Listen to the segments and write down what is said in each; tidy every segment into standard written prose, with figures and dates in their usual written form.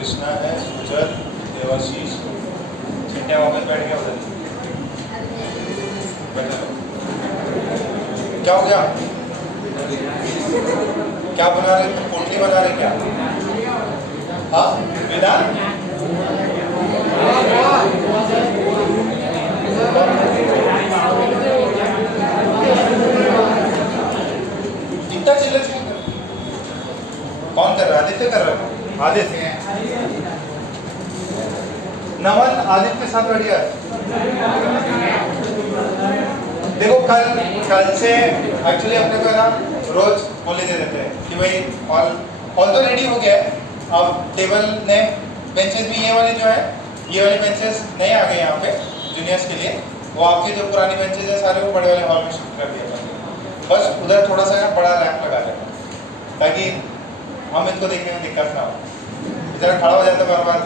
कृष्णा है, सुजल, देवाशीष, चिट्टिया वापस बैठ गया उधर। क्या हो गया? क्या बना रहे? पोल्ट्री बना रहे क्या? हाँ, वेदांत इतना चिल्ला चिल्ला कौन कर रहा है? आदित्य कर रहा है। आदित्य नमन आदित्य के साथ बढ़िया। देखो कल से एक्चुअली अपने को ना रोज बोले दे देते हैं कि भाई ऑल तो रेडी हो गया है। अब टेबल ने बेंचेस भी ये वाले जो है, ये वाले बेंचेस नए आ गए यहाँ पे जूनियर्स के लिए। वो आपके जो पुरानी बेंचेस है सारे वो बड़े वाले हॉल में शिफ्ट कर दिया था। बस उधर थोड़ा सा बड़ा रैंप लगा रहे हैं ताकि हम इनको देखने में दिक्कत ना हो। जरा खड़ा हो जाता बार बार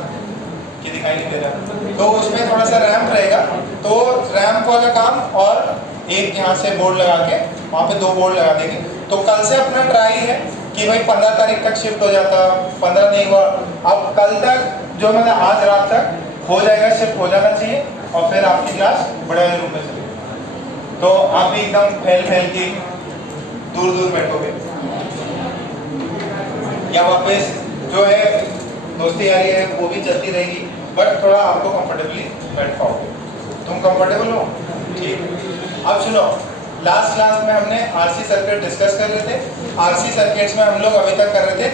कि दिखाई नहीं दे रहा, तो उसमें थोड़ा सा रैंप रहेगा। तो रैंप वाला काम और एक यहाँ से बोर्ड लगा के वहाँ पे 2 बोर्ड लगा देंगे। तो कल से अपना ट्राई है कि भाई 15 तारीख तक शिफ्ट हो जाता, 15 नहीं हुआ, अब कल तक जो मतलब आज रात तक हो जाएगा, शिफ्ट हो जाना चाहिए और फिर आपकी क्लास बड़े वाले रूम में चलेगी। तो आप भी एकदम फैल के दूर दूर बैठोगे या वापस जो है दोस्ती यारी है वो भी चलती रहेगी, बट थोड़ा आपको कंफर्टेबली बैठ पाओगे। तुम कंफर्टेबल हो? ठीक। अब सुनो, लास्ट क्लास में हमने आरसी सर्किट डिस्कस कर रहे थे। आरसी सर्किट्स में हम लोग अभी तक कर रहे थे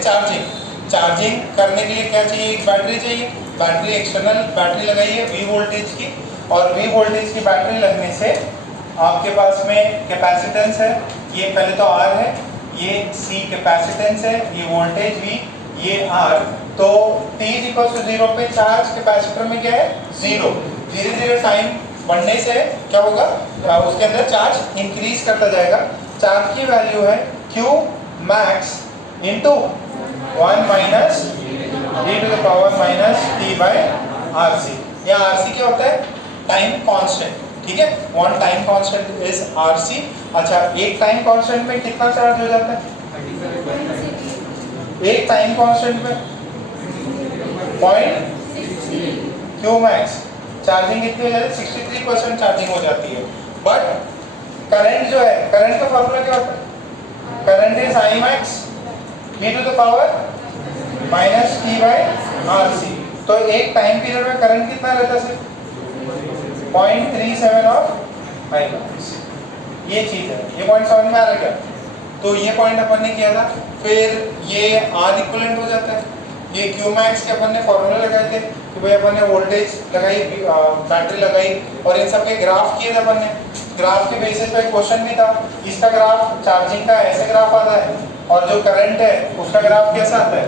चार्जिंग करने के लिए क्या चाहिए? एक बैटरी चाहिए। बैटरी एक्सटर्नल बैटरी लगाइए V वोल्टेज की, और V वोल्टेज की बैटरी लगने से आपके पास में कैपेसिटेंस है, ये पहले तो R है, ये C कैपेसिटेंस है, ये वोल्टेज V, ये R। तो t = 0 पे चार्ज कैपेसिटर में क्या है? 0। धीरे धीरे टाइम बढ़ने से क्या होगा? उसके अंदर चार्ज इंक्रीज करता जाएगा। चार्ज की वैल्यू है Q max into 1 minus e⁻⁻t/RC। या RC क्या होता है? Time constant. ठीक है, one time constant is RC। अच्छा, एक टाइम कांस्टेंट में कितना चार्ज हो जाता है? एक टाइम कांस्टेंट में 0.60 Q max चार्जिंग कितनी हो जाती है? 63% चार्जिंग हो जाती है। बट करंट जो है, करंट का फॉर्मूला क्या होता है? Current is I max e⁻⁻t/RC। तो एक टाइम पीरियड में करंट कितना रहता है? सिर्फ 0.37 ऑफ I max। ये चीज है, ये पॉइंट समझ में आ रहा है क्या? तो ये पॉइंट अपन ने किया था। फिर ये R इक्विवेलेंट हो जाता है। ये Q max के अपन ने फॉर्मूला लगाए थे कि भाई अपन ने वोल्टेज लगाई, बैटरी लगाई और इन सब के ग्राफ किए थे अपन ने। ग्राफ के बेसिस पे क्वेश्चन भी था, इसका ग्राफ चार्जिंग का ऐसे ग्राफ आता है और जो करंट है उसका ग्राफ कैसा आता है?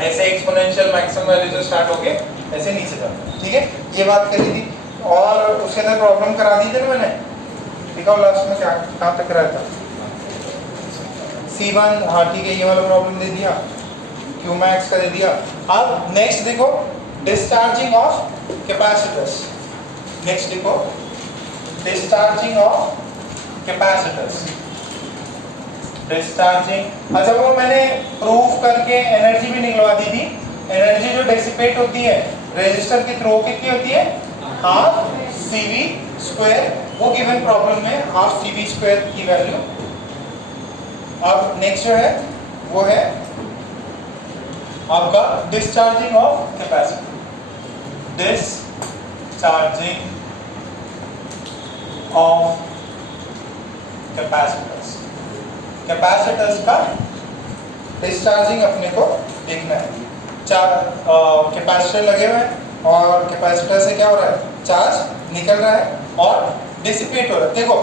ऐसे एक्सपोनेंशियल मैक्सिमम वैल्यू से स्टार्ट होके ऐसे नीचे जाता है। ठीक है, ये बात करी थी और उसके अंदर प्रॉब्लम करा दी थी ना मैंने। दिखाओ लास्ट में क्या कहाँ तक रहा था? C1, हाँ ठीक है, ये वाला प्रॉब्लम दे दिया, Q max का दे दिया। अब नेक्स्ट देखो, डिस्चार्जिंग ऑफ कैपेसिटर्स। नेक्स्ट देखो, डिस्चार्जिंग ऑफ कैपेसिटर्स। डिस्चार्जिंग, अच्छा वो मैंने प्रूफ करके एनर्जी भी निकलवा दी थी। एनर्जी जो डिसिपेट होती है रेजिस्टर के थ्रू कितनी होती है? Half CV²। वो गिवन प्रॉब्लम में हाफ CV² की वैल्यू। अब नेक्स्ट जो है वो है आपका discharging of capacitor. Discharging of capacitors. Capacitors का डिस्चार्जिंग अपने को देखना है। कैपेसिटर लगे हुए हैं और कैपेसिटर से क्या हो रहा है? चार्ज निकल रहा है और डिसिपेट हो रहा है। देखो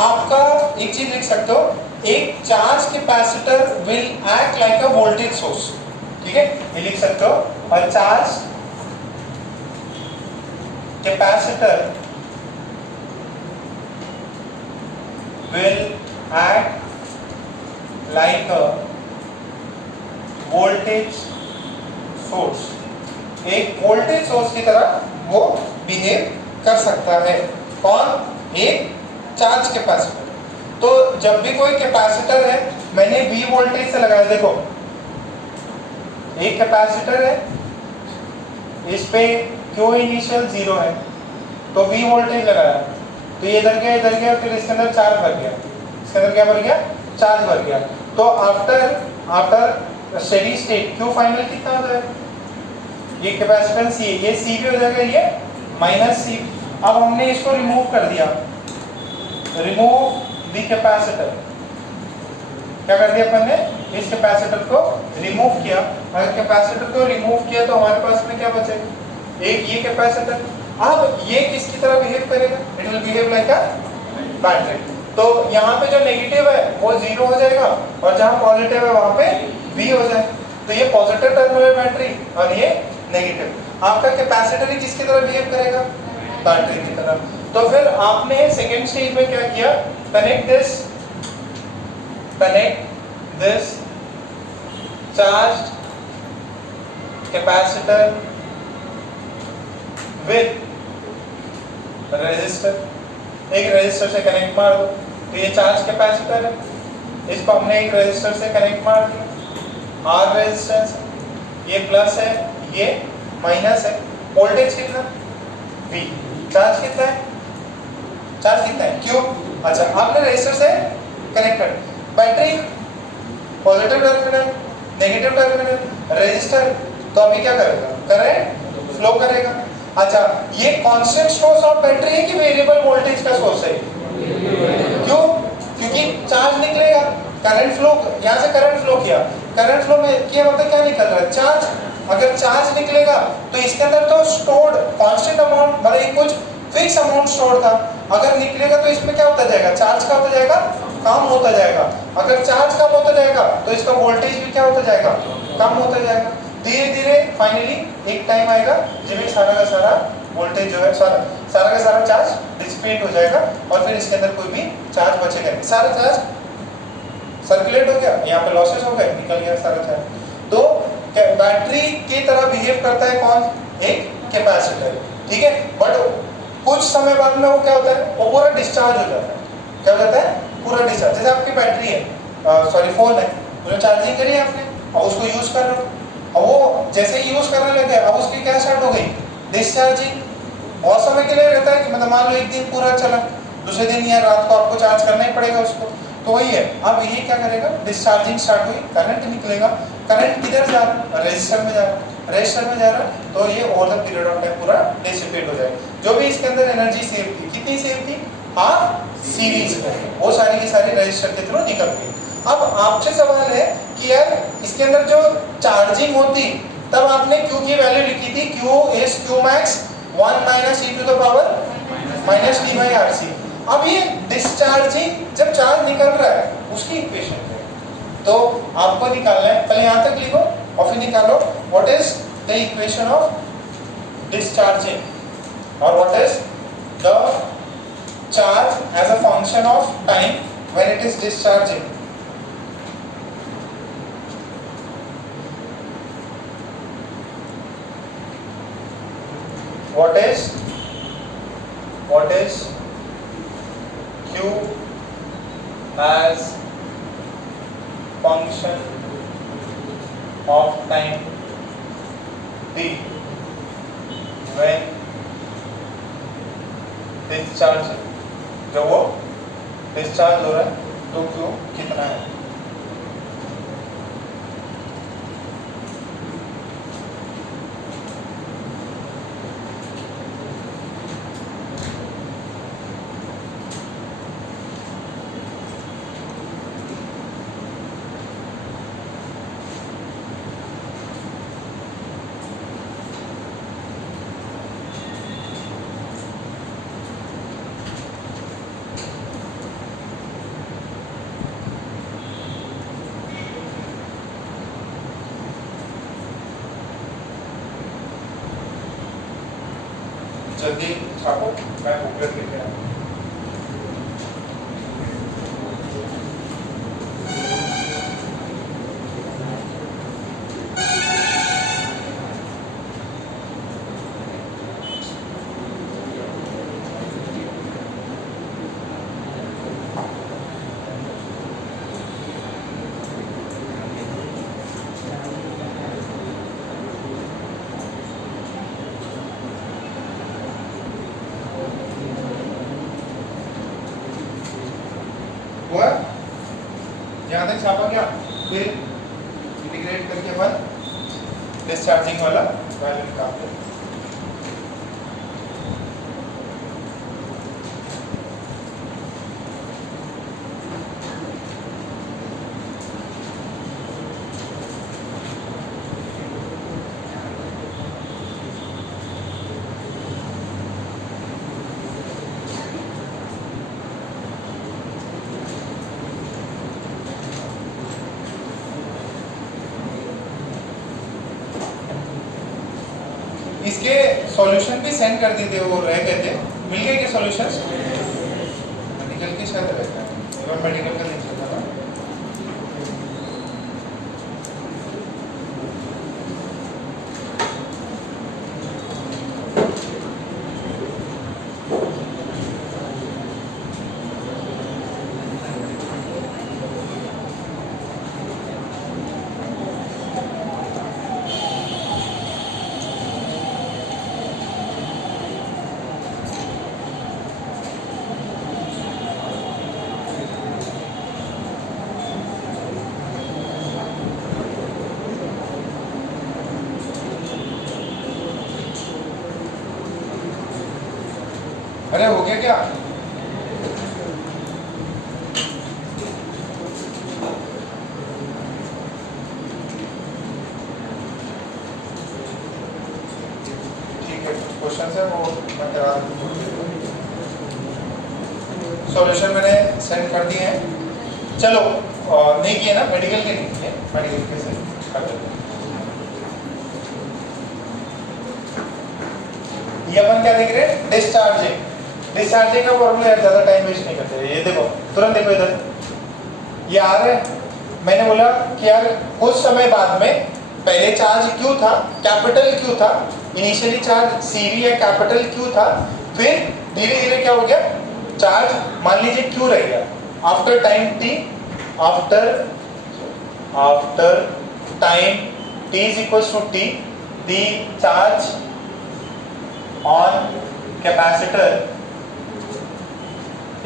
आपका एक चीज लिख सकते हो, एक charge capacitor will act like a voltage source. ठीक है, ये लिख सकते हो। और charge capacitor will act like a voltage source. एक वोल्टेज सोर्स की तरह वो बिहेव कर सकता है। कौन? एक चार्ज कैपेसिटर। तो जब भी कोई कैपेसिटर है, मैंने V वोल्टेज से लगाया, देखो एक कैपेसिटर है इस पे Q इनिशियल 0 है तो V वोल्टेज लगाया, तो ये इधर गया, फिर इसके अंदर चार्ज भर गया, इसके अंदर क्या भर गया, चार्ज भर गया। तो after steady state Q final कितना हो जाएगा, ये कैपेसिटेंस C, ये C भी हो जाएगा, ये माइनस C। अब हमने इसको रिमूव कर दिया, रिमूव द कैपेसिटर, क्या कर दिया अपन ने, इस कैपेसिटर को रिमूव किया। अगर कैपेसिटर को रिमूव किया तो हमारे पास में क्या बचेगा, एक ये कैपेसिटर। अब ये किसकी तरह बिहेव करेगा, it will behave like a battery. तो यहाँ पे जो नेगेटिव है वो 0 हो जाएगा और जहाँ पॉजिटिव है वहाँ पे V हो जाएगा। तो ये पॉजिटिव टर्मिनल बैटरी और ये नेगेटिव। आपका कैपेसिटर ही किसकी तरह बिहेव करेगा, बैटरी की तरह। तो फिर आपने सेकेंड स्टेज में क्या किया, connect this charged capacitor with resistor, एक रेजिस्टर से कनेक्ट मार दो, तो ये चार्ज कैपेसिटर है, इसको हमने एक रेजिस्टर से कनेक्ट मार दिया, R रेजिस्टेंस, ये प्लस है ये माइनस है, वोल्टेज कितना V, चार्ज कितना है, Q। अच्छा, आपने रेजिस्टर से कनेक्ट कर, battery positive terminal, negative terminal, register, तो अभी क्या करेगा, करंट फ्लो करेगा। अच्छा, ये कांस्टेंट सोर्स ऑफ बैटरी है कि वेरिएबल वोल्टेज का सोर्स है, क्यों, क्योंकि चार्ज निकलेगा, करंट फ्लो, यहाँ से करंट फ्लो किया, करंट फ्लो में किया मतलब क्या निकल रहा है, चार्ज। अगर चार्ज निकलेगा तो इसके अंदर तो स्टोर्ड कांस्टेंट अमाउंट, मतलब कुछ फिक्स अमाउंट स्टोर था, अगर निकलेगा तो इसमें क्या होता जाएगा, चार्ज का होता जाएगा, कम होता जाएगा। अगर चार्ज कम होता जाएगा तो इसका वोल्टेज भी क्या होता जाएगा, कम होता जाएगा। धीरे धीरे फाइनली एक टाइम आएगा जब ये सारा का सारा वोल्टेज जो है, सारा का सारा चार्ज डिसिपेट हो जाएगा और फिर इसके अंदर कोई भी चार्ज बचेगा नहीं, सारा चार्ज सर्कुलेट हो गया, यहाँ पे लॉसेस हो गए, निकल गया सारा चार्ज। तो बैटरी की तरह बिहेव करता है कौन, एक कैपेसिटर, ठीक है। बट कुछ समय बाद में वो क्या होता है, वो पूरा डिस्चार्ज हो जाता है, क्या हो जाता है, पूरा डिस्चार्ज। जैसे आपकी बैटरी है, फोन है, उसमें चार्जिंग करी आपने और उसको यूज कर रहे हो, और वो जैसे ही यूज करने लगे अब उसकी क्या स्टार्ट हो गई, डिस्चार्जिंग। बहुत समय के लिए रहता है कि मतलब मान लो एक दिन पूरा चला, दूसरे दिन या रात को आपको चार्ज करना ही पड़ेगा उसको, तो वही है। अब ये क्या करेगा, डिस्चार्जिंग स्टार्ट हुई, करंट निकलेगा, करंट किधर जा रहा है, रजिस्टर में जा रहा है, रजिस्टर में जा रहा है, तो ये over the period of time पूरा डिसिपेट हो जाएगा। जो भी इसके अंदर एनर्जी सेव थी, कितनी सेव थी, हाफ सीरीज में, वो सारी की सारी रजिस्टर के थ्रू निकल गई। अब आपसे सवाल है कि यार इसके अंदर जो चार्जिंग होती, तब आपने Q की वैल्यू लिखी थी, Q is Q max 1 minus e to the power minus t by RC। अब ये डिस्चार्जिंग जब चार्ज निकल रहा है उसकी इक्वेशन है, तो आपको निकालना है, पहले यहाँ तक लिखो और फिर निकालो what is the equation of discharging और what is the charge as a function of time when it is discharging. What is Q as function of time D when discharge, जब वो डिस्चार्ज हो रहा है तो Q कितना है। जल्दी छापो, मैं बुकलेट लेके आया। यहाँ तक छापा क्या, फिर इंटीग्रेट करके अपन डिस्चार्जिंग वाला वैल्यू निकालते हैं। इसके सॉल्यूशन भी सेंड कर देते वो रह गए थे, मिल गए के सॉल्यूशंस मेडिकल के शायद रहता है, इवन मेडिकल का नहीं चलता था। अरे हो गया क्या? ठीक है, कुछ क्वेश्चन है वो मैं करा दूँ। सॉल्यूशन मैंने सेंड कर दिए हैं। चलो नहीं किए ना, मेडिकल के नहीं किए, मेडिकल के सेंड कर देते हैं। ये अपन क्या देख रहे हैं, डिस्चार्जिंग। डिस्चार्जिंग का फॉर्मूला है, ज्यादा टाइम वेस्ट नहीं करते। ये देखो तुरंत देखो इधर, ये आ रहा है। मैंने बोला कि यार कुछ समय बाद में पहले चार्ज क्यू था, कैपिटल क्यू था, इनिशियली चार्ज सीवी या कैपिटल क्यू था, फिर धीरे धीरे क्या हो गया, चार्ज मान लीजिए क्यू रह गया। After time T, after time T is equals to T, the charge on capacitor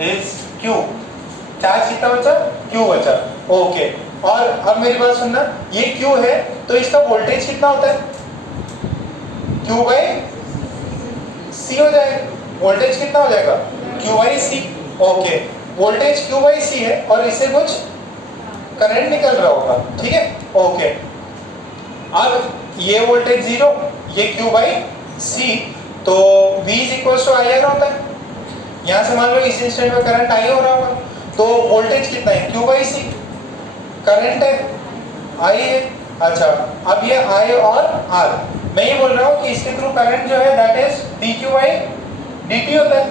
is Q. Charge कितना बचा, क्यू बचा, ओके। और अब मेरी बात सुनना, ये क्यू है तो इसका वोल्टेज कितना होता है, क्यू बाई सी हो जाएगा। वोल्टेज कितना हो जाएगा, Q by C, okay. Voltage Q by C है और इससे कुछ करंट निकल रहा होगा, ठीक है, ओके। अब ये वोल्टेज जीरो, ये क्यू बाई सी, तो V is equal to I R होता है। यहाँ से मान लो इस इंस्टेंट में करंट आई हो रहा होगा, तो वोल्टेज कितना है, क्यू बाई सी, करंट है आई है। अच्छा, अब ये आई और आर, मैं ये बोल रहा हूँ कि इसके थ्रू करंट जो है that is D Q by D T होता है।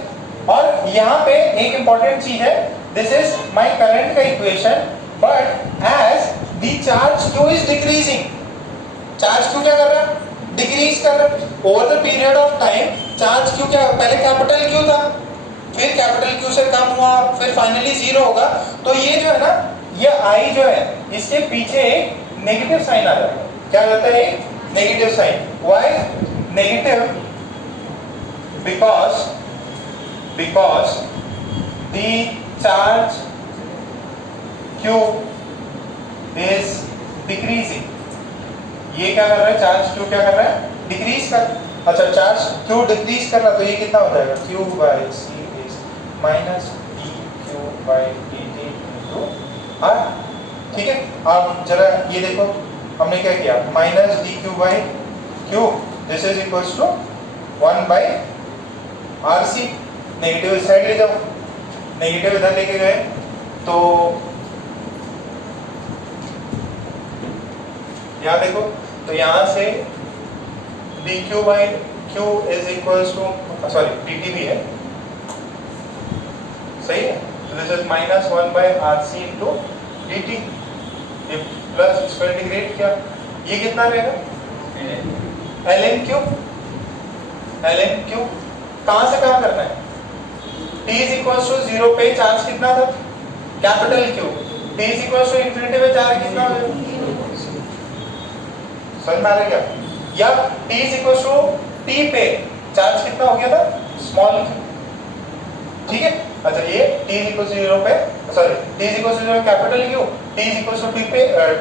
और यहाँ पे एक इंपॉर्टेंट चीज है, दिस इज माई करंट का equation, but as the charge Q is decreasing, charge Q क्या कर रहा है, डिक्रीज कर रहा है। Over the period of time charge Q क्या, पहले कैपिटल क्यू था, फिर कैपिटल क्यू से कम हुआ, फिर फाइनली जीरो होगा। तो ये जो है ना, ये आई जो है, इसके पीछे एक नेगेटिव साइन आ जाता है। क्या जाता है, एक negative sign. Why negative, because the charge Q is decreasing. ये क्या कर रहा है, चार्ज क्यू क्या कर रहा है, डिक्रीज कर। अच्छा, चार्ज क्यू डिक्रीज कर रहा, तो ये कितना हो जाएगा, Q by C is minus D Q by D T into R, ठीक है। अब जरा ये देखो, हमने क्या किया, minus D Q by Q, this is equals to 1 by R C. Negative इस साइड ले जाओ, नेगेटिव इधर लेके गए तो यहाँ देखो, तो यहाँ से D Q by Q is equals to, sorry D T भी है, सही है। This is minus 1 by R C into D T, plus इसको इंटीग्रेट किया, ये कितना रहेगा, L N Q. L N Q कहाँ से कहाँ करना है, t इज इक्वल्स टू 0 पे चार्ज कितना था, capital Q, t is equals to infinity पे चार्ज कितना हो जाएगा, समझ में आ रहा है क्या? या t is equals to t पे चार्ज कितना हो गया था, स्मॉल, ठीक है। अच्छा ये t इज इक्वल टू 0 पे, sorry t is equal to 0 capital Q, t is equal to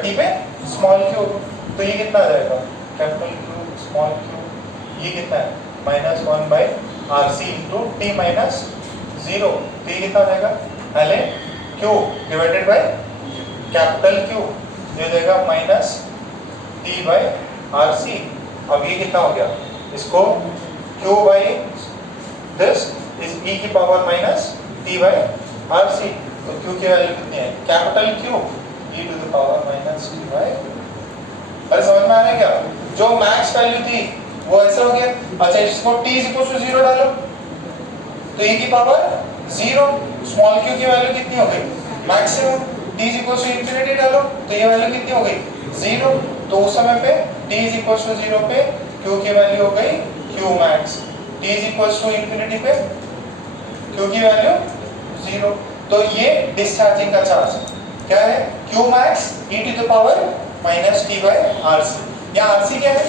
t पे स्मॉल क्यू, तो ये कितना आ जाएगा कैपिटल क्यू स्मॉल क्यू, ये कितना है minus 1 by R C into T minus 0, तो ये कितना आ जाएगा ln Q divided by capital Q, ये हो जाएगा minus T by R C. अब ये कितना हो गया, इसको q by this is e की power minus t by R C, तो q की वैल्यू कितनी है capital q e to the power minus t by, अरे समझ में आ रहा है क्या, जो मैक्स वैल्यू थी वो ऐसा हो गया। अच्छा इसको t इज इक्वल टू 0 डालो तो e की पावर 0, स्मॉल q की वैल्यू कितनी हो गई maximum, t is equal to infinity डालो तो ये वैल्यू कितनी हो गई 0, तो उस समय पे t इज इक्वल टू 0 पे q की वैल्यू हो गई q max, t is equal to infinity पे q की वैल्यू 0, तो ये डिस्चार्जिंग का चार्ज क्या है q max e to the power minus t by R C, या आर सी क्या है,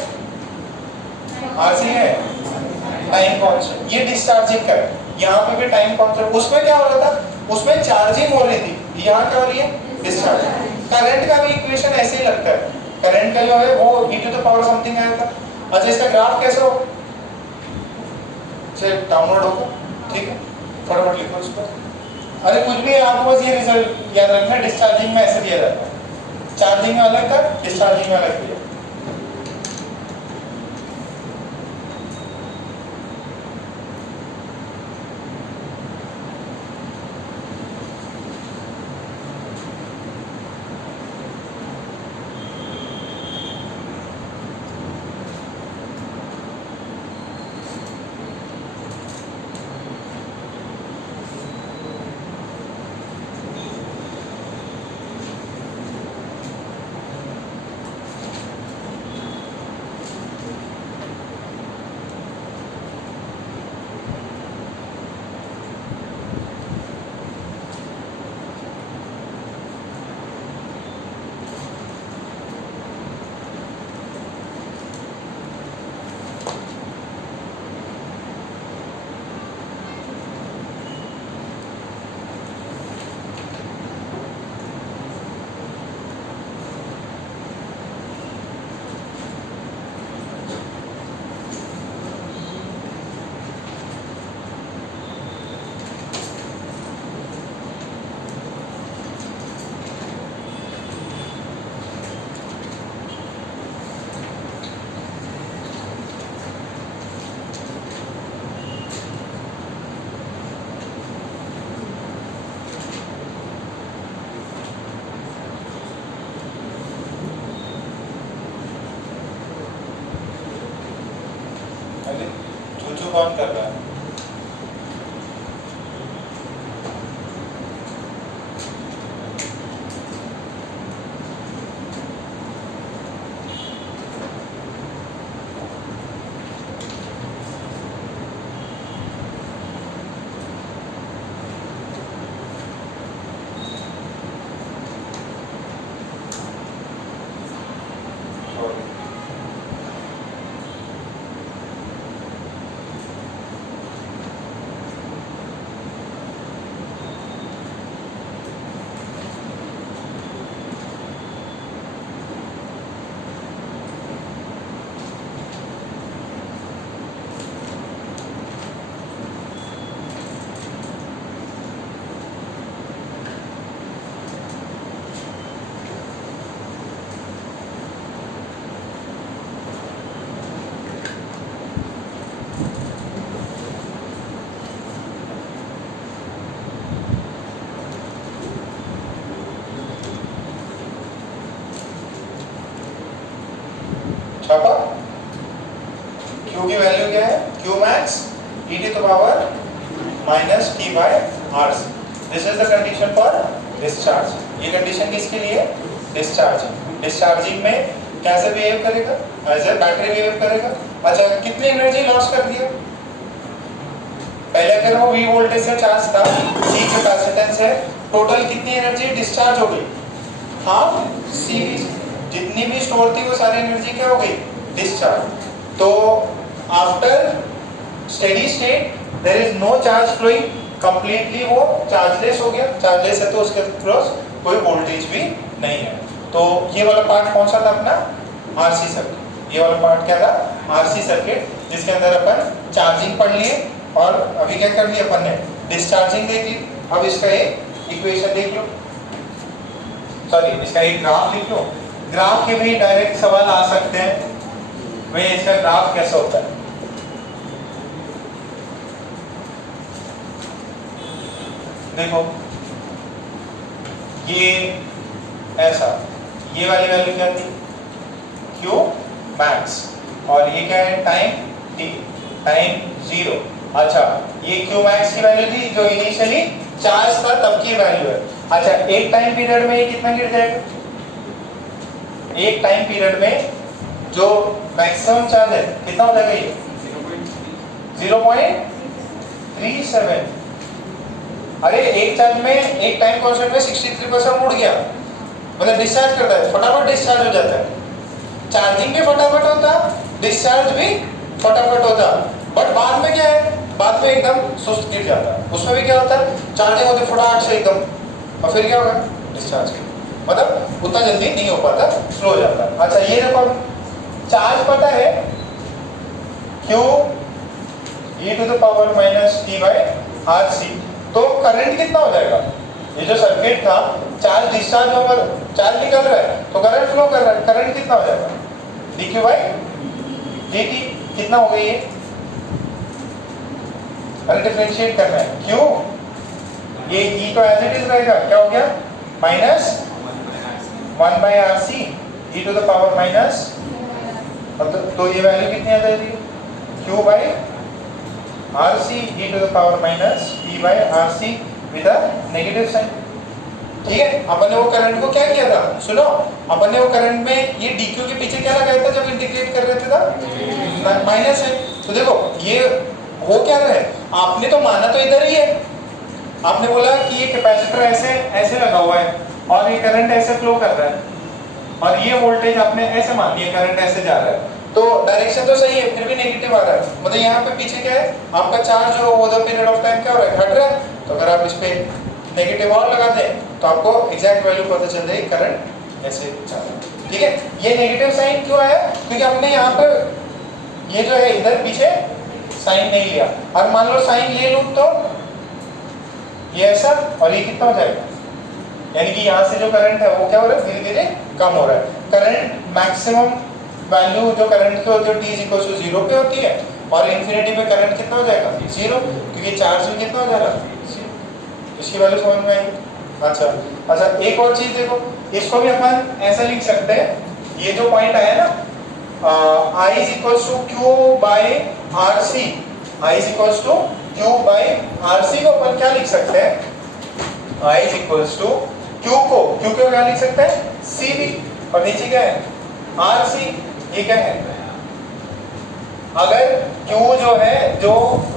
आर सी है टाइम कांस्टेंट, ये डिस्चार्जिंग का है, यहाँ पे भी टाइम कांस्टेंट, उसमें क्या हो रहा था, उसमें चार्जिंग हो रही थी, यहाँ क्या हो रही है डिस्चार्जिंग। करंट का भी इक्वेशन ऐसे ही लगता है, करंट का जो है वो e to the power something आया था। अच्छा इसका ग्राफ कैसे हो, चलिए डाउनलोड होगा, ठीक है फटाफट लिखो इसको, अरे कुछ भी आपको बस ये रिजल्ट याद रखना, डिस्चार्जिंग में ऐसे दिया जाता है, चार्जिंग में अलग था डिस्चार्जिंग में अलग दिया। चूचू कौन कर रहा है, छापा, Q की वैल्यू क्या है Q max e to the power minus t by r, this is the condition for discharge. ये कंडीशन किसके लिए, डिस्चार्ज, डिस्चार्जिंग में कैसे बिहेव करेगा, एज ए बैटरी बिहेव करेगा। अच्छा कितनी एनर्जी लॉस कर दिया, पहले अगर वो V वोल्टेज से चार्ज था, C कैपेसिटेंस है, टोटल कितनी एनर्जी डिस्चार्ज हो गई, हाफ CV, जितनी भी स्टोर थी वो सारी एनर्जी क्या हो गई डिस्चार्ज। तो after steady state there is no charge flowing, completely वो चार्जलेस हो गया, चार्जलेस है तो उसके क्रॉस कोई वोल्टेज भी नहीं है। तो ये वाला पार्ट कौन सा था अपना, आरसी सर्किट। ये वाला पार्ट क्या था, आरसी सर्किट, जिसके अंदर अपन चार्जिंग पढ़ लिए और अभी क्या कर लिया अपन ने, डिस्चार्जिंग देख ली। अब इसका एक इक्वेशन देख लो, सॉरी इसका एक ग्राफ लिख लो। ग्राफ के भी डायरेक्ट सवाल आ सकते हैं, भाई इसका ग्राफ कैसा होता है। देखो ये ऐसा, ये वाली वैल्यू क्या थी, Q मैक्स, और ये क्या है, टाइम t, टाइम 0। अच्छा ये Q मैक्स की वैल्यू थी जो इनिशियली चार्ज था तब की वैल्यू है। अच्छा एक टाइम पीरियड में ये कितना गिर जाएगा, एक टाइम पीरियड में जो मैक्सिमम चार्ज है कितना हो जाएगा, ये 0.37। अरे एक चार्ज में, एक टाइम कांस्टेंट में 63% उड़ गया, मतलब डिस्चार्ज करता है, फटाफट डिस्चार्ज हो जाता है। चार्जिंग भी फटाफट होता, डिस्चार्ज भी फटाफट होता, बट बाद में क्या है, बाद में एकदम सुस्त गिर जाता है। उसमें भी क्या होता है, चार्जिंग होती फटाफट से एकदम, और फिर क्या होगा, डिस्चार्ज, मतलब उतना जल्दी नहीं हो पाता, स्लो हो जाता है। अच्छा ये देखो, चार्ज पता है Q e⁻t/RC, तो करंट कितना हो जाएगा, ये जो सर्किट था, चार्ज डिस्चार्ज होकर चार्ज निकल रहा है तो करंट फ्लो कर रहा है, करंट कितना हो जाएगा, dq/dt। कितना हो गई ये, अरे डिफरेंशिएट करना है, Q ये e तो एज इट इज रहेगा, क्या हो गया, -1/RC e⁻, तो ये वैल्यू कितनी आ जाएगी, Q/RC e⁻t/RC with a negative sign. ठीक है, अपन ने वो करंट को क्या किया था, सुनो, अपन ने वो करंट में ये dq के पीछे क्या लगाया था जब इंटीग्रेट कर रहे थे था, माइनस है। तो देखो ये हो क्या रहा है, आपने तो माना तो इधर ही है, आपने बोला कि ये कैपेसिटर ऐसे ऐसे लगा हुआ है और ये करंट ऐसे फ्लो कर रहा है, और ये वोल्टेज आपने ऐसे मान लिया, करंट ऐसे जा रहा है, तो डायरेक्शन तो सही है, फिर भी नेगेटिव आ रहा है, मतलब यहाँ पे पीछे क्या है, आपका चार्ज जो over the period of time क्या हो रहा है, घट रहा है। तो अगर आप इस पे नेगेटिव और लगाते हैं तो आपको एग्जैक्ट वैल्यू पता चल जाएगी, करंट ऐसे जा रहा है। ठीक है, ये नेगेटिव साइन क्यों आया, क्योंकि हमने यहाँ पे ये जो है इधर पीछे साइन नहीं लिया, और मान लो साइन ले लूँ तो ये ऐसा, और ये कितना हो जाएगा, यानी कि यहाँ से जो करंट है वो क्या हो रहा है, धीरे धीरे कम हो रहा है। करंट मैक्सिमम वैल्यू जो करंट की होती है t=0 पे होती है, और इन्फिनिटी पे करंट कितना हो जाएगा, 0, क्योंकि चार्ज भी कितना हो जा रहा है, इसकी वैल्यू समझ में आई। अच्छा एक और चीज देखो, इसको भी अपन ऐसा लिख सकते हैं, ये जो पॉइंट आया ना, I = Q/RC, I = Q/RC को अपन क्या लिख सकते हैं, I = Q को Q को क्या लिख सकते हैं, CV, और नीचे क्या है, RC, ये क्या है, अगर Q जो है, जो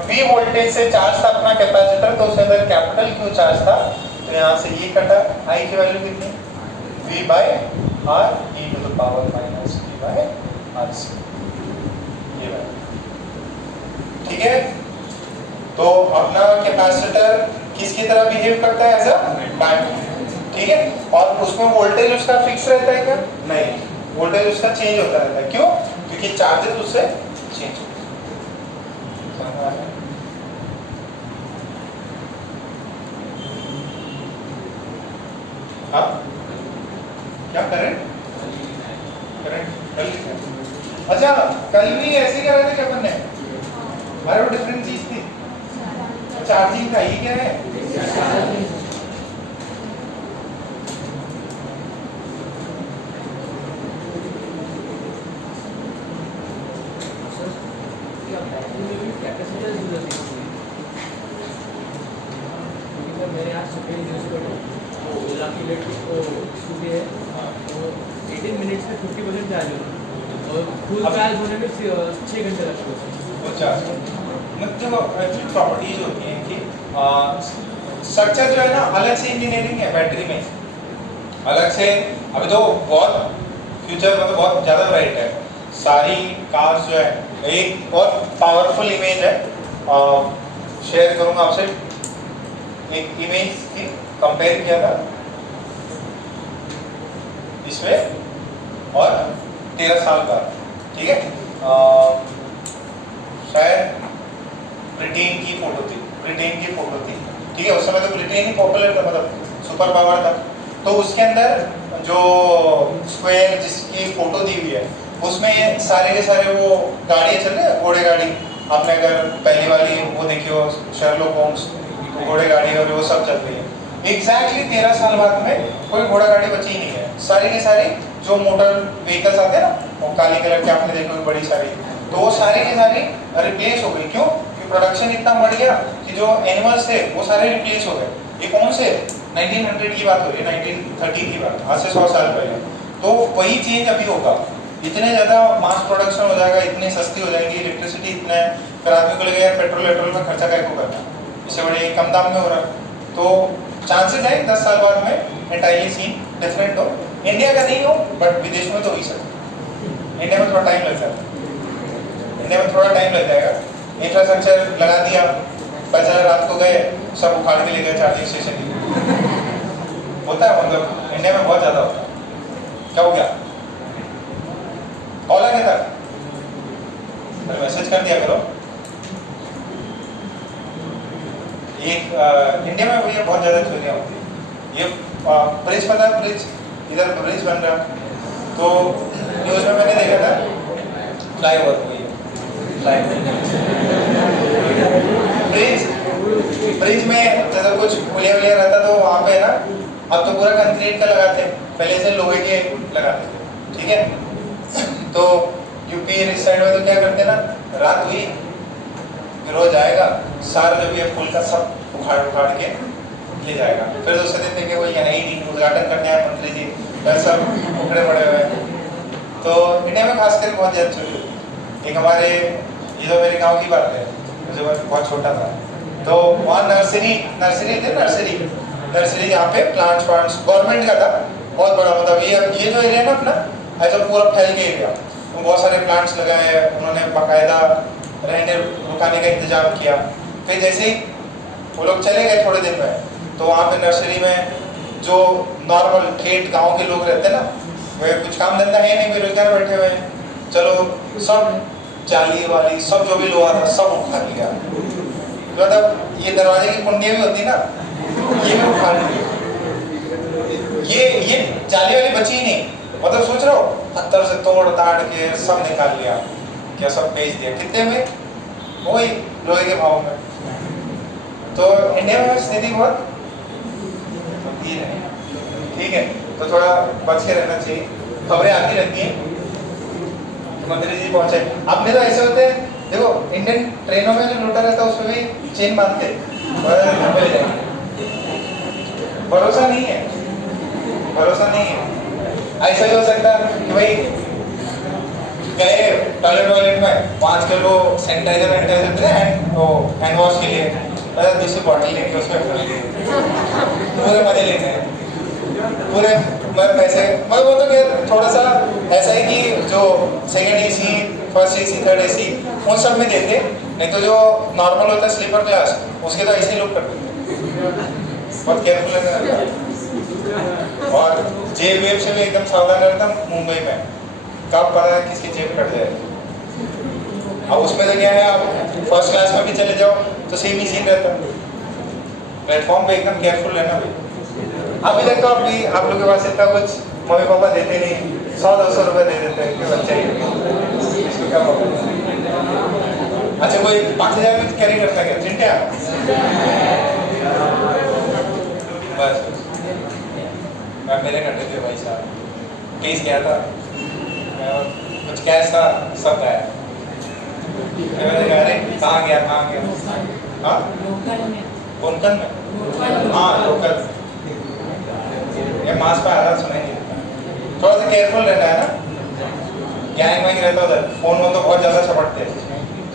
V वोल्टेज से चार्ज था अपना कैपेसिटर, तो उसके अंदर कैपिटल Q चार्ज था, तो यहाँ से ये कटा, I की वैल्यू कितनी, V/R e⁻t/RC, ये वैल्यू। ठीक है, तो अपना कैपेसिटर किसकी तरह बिहेव करता है, एज अ मैग्नेट। ठीक है, और उसमें वोल्टेज उसका फिक्स रहता है क्या, नहीं, वोल्टेज उसका चेंज होता रहता है, क्यों, क्योंकि चार्जेस उससे चेंज होते हैं। हाँ क्या करंट, अच्छा कल भी ऐसे ही कर रहे थे क्या अपन ने, अरे वो डिफरेंट चीज थी, चार्जिंग का, ये क्या है, मेरे यहाँ सुबह यूज करो वो ओला की इलेक्ट्रिक स्कूटी है, तो 18 मिनट्स में 50% चार्ज होता है, और फुल चार्ज होने में 6 घंटे लगते हैं। अच्छा, मतलब एक्चुअली प्रॉपर्टीज होती हैं कि स्ट्रक्चर जो है ना, अलग से इंजीनियरिंग है बैटरी में, अलग से। अभी तो बहुत फ्यूचर मतलब बहुत ज़्यादा ब्राइट है, सारी कार्स जो है, एक बहुत पावरफुल इमेज है, शेयर करूँगा आपसे, एक इमेज थी, कंपेयर किया था इसमें और 13 साल बाद, ठीक है। शायद ब्रिटेन की फोटो थी, ठीक है। उस समय तो ब्रिटेन ही पॉपुलर था, मतलब सुपर पावर था। तो उसके अंदर जो स्क्वायर जिसकी फोटो दी हुई है उसमें सारे के सारे वो गाड़ियाँ चल रहे हैं, घोड़े गाड़ी। आपने अगर पहली वाली वो देखी हो शर्लॉक होम्स, घोड़े गाड़ी और वो सब चल रही है। एग्जैक्टली 13 साल बाद में कोई घोड़ा गाड़ी बची ही नहीं है। सारी की सारी जो मोटर व्हीकल्स आते हैं ना, वो काली कलर के आपने देखी होगी बड़ी सारी, तो वो सारी की सारी रिप्लेस हो गई। क्यों? कि प्रोडक्शन इतना बढ़ गया कि जो एनिमल्स थे वो सारे रिप्लेस हो गए। ये कौन से 1900 की बात हो रही है, 1930 की बात, आज से 100 साल पहले। तो वही चेंज अभी होगा, इतने ज़्यादा मास प्रोडक्शन हो जाएगा, इतनी सस्ती हो जाएगी इलेक्ट्रिसिटी, इतना है, फिर आदमी को लगेगा यार पेट्रोल में खर्चा क्या को करना, इससे बड़े कम दाम में हो रहा है। तो चांसेस है 10 साल बाद में एंटायरली सीन डिफरेंट हो। इंडिया का नहीं हो बट विदेश में तो हो ही सकता। इंडिया में थोड़ा टाइम लग जाता है, इंडिया में थोड़ा टाइम लग जाएगा। इंफ्रास्ट्रक्चर लगा दिया, पता चला रात को गए सब उखाड़ के ले गए चार्जिंग स्टेशन होता है, मतलब इंडिया में बहुत ज़्यादा होता है। क्या हो गया? कॉल आ गया था, मैसेज कर दिया करो। एक इंडिया में भैया बहुत ज़्यादा चोरियाँ होती है। ये ब्रिज पता है, ब्रिज इधर ब्रिज बन रहा, तो न्यूज़ में मैंने देखा था फ्लाईओवर हुई है, ब्रिज में जैसे कुछ पुलिया वुलिया रहता तो वहाँ पे ना, अब तो पूरा कंक्रीट का लगाते हैं, पहले से लोहे के लगाते थे, ठीक है। तो यूपी इस साइड में तो क्या करते हैं ना, रात हुई रोज आएगा सारा जो भी है पुल का सब उखाड़ के ले जाएगा। फिर दूसरे दिन देखे वो यहाँ ही नहीं, उद्घाटन करने आए मंत्री जी, फिर सब उखड़े पड़े हुए हैं। तो इंडिया में खासकर बहुत ज़्यादा चोरी होती है। एक हमारे ये जो मेरे गाँव की बात है, मुझे बहुत छोटा था, तो वहाँ नर्सरी यहाँ पे प्लांट्स गवर्नमेंट का था, बहुत बड़ा, मतलब ये जो एरिया ना अपना ऐसा पूरा फैल के एरिया, तो बहुत सारे प्लांट्स लगाए हैं उन्होंने, बाकायदा रहने रुकाने का इंतजाम किया। फिर जैसे ही वो लोग चले गए थोड़े दिन में, तो वहाँ पे नर्सरी में जो नॉर्मल ठेठ गांव के लोग रहते हैं ना, वे कुछ काम धंधा है नहीं, बेरोजगार बैठे हुए हैं, चलो सब जाली वाली सब जो भी लोहा था सब उखाड़ लिया। मतलब ये दरवाजे की कुंडियाँ भी होती ना, ये भी उखाड़ लिया। ये जाली वाली बची ही नहीं, मतलब सोच रहा हो पत्थर से तोड़ ताड़ के सब निकाल लिया, क्या सब बेच दिया। कितने में? वही लोहे के भाव में। तो इंडिया में स्थिति बहुत गंभीर है, ठीक है। तो थोड़ा बच के रहना चाहिए, खबरें आती रहती हैं। मंत्री जी पहुंचे, अपने तो ऐसे होते हैं, देखो इंडियन ट्रेनों में जो लोटा रहता है उसमें भी चेन बांधते हैं, मिल जाएंगे। भरोसा नहीं है। ऐसा ही हो सकता है कि भाई गए टॉयलेट में, 5 किलो सैनिटाइजर हैंड वॉश के लिए, दूसरी बॉटल लेके उसमें भर लिए, पूरे मजे लेते हैं, पूरे पैसे। मतलब वो तो थोड़ा सा ऐसा है कि जो second AC, first AC, third AC उन सब में देते, नहीं तो जो नॉर्मल होता है स्लीपर क्लास उसके तो ऐसे ही लोग करते हैं, बहुत केयरफुल रहना। और जेब वेब से भी एकदम सावधान रहता मुंबई में, कब पता है किसकी जेब कट जाए। अब उसमें तो क्या है, आप फर्स्ट क्लास में भी चले जाओ तो सेम ही सीन रहता है, प्लेटफॉर्म पे एकदम केयरफुल रहना भाई। अभी तक तो आप लोगों के पास इतना कुछ मम्मी पापा देते नहीं, 100-200 रुपये दे देते हैं कि बच्चे इसको क्या पता। अच्छा कोई 5000 में कैरी करता है क्या चिंटिया? बस मैं मेरे घंटे थे भाई साहब, केस गया था, कुछ कैश था सब गया। मैंने कहा अरे कहाँ गया? हाँ कोंकण में, हाँ लोकल, ये मास पे आ रहा सुनेंगे, थोड़ा सा केयरफुल रहना है ना। गैंग वैंग रहता उधर, फोन तो बहुत ज़्यादा छपटते हैं,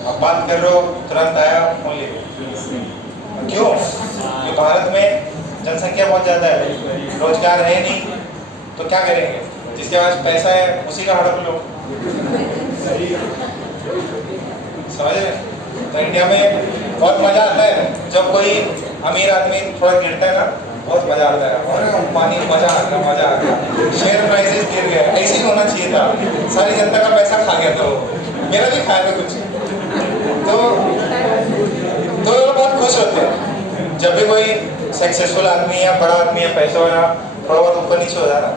अब बात कर रहे हो तुरंत आया फोन ले। क्यों? क्योंकि भारत में जनसंख्या बहुत ज़्यादा है, रोजगार है नहीं, तो क्या करेंगे? जिसके पास पैसा है उसी का हड़प लो, समझ रहे? तो इंडिया में बहुत मज़ा आता है जब कोई अमीर आदमी थोड़ा गिरता है ना, बहुत मजा आता है, अरे पानी मजा आ गया, मजा आ गया, शेयर प्राइसेस गिर गए, ऐसे ही होना चाहिए था, सारी जनता का पैसा खा गया, तो मेरा भी खाया था कुछ, तो लोग बहुत खुश होते हैं जब भी कोई सक्सेसफुल आदमी या बड़ा आदमी या पैसा वाला थोड़ा बहुत ऊपर नीचे हो जा रहा,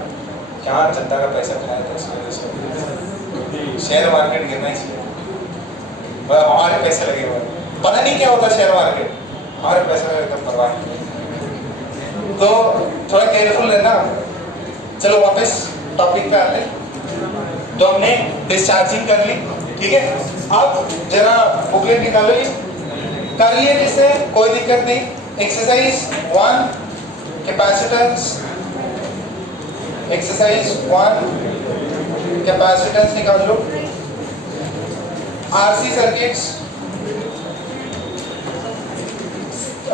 क्या जनता का पैसा खाया था, इसकी वजह से शेयर मार्केट गिरना ही चाहिए, हमारे पैसे लगे हुए, पता नहीं क्या होता शेयर मार्केट, हमारे पैसे एकदम परवाह नहीं, तो थोड़ा केयरफुल रहना। चलो वापस टॉपिक पे आते हैं। तो हमने डिस्चार्जिंग कर ली, ठीक है। अब जरा बुकलेट निकालो, ये कर लिए जिससे कोई दिक्कत नहीं। एक्सरसाइज 1 कैपेसिटेंस, एक्सरसाइज 1 कैपेसिटेंस निकाल लो। RC circuits,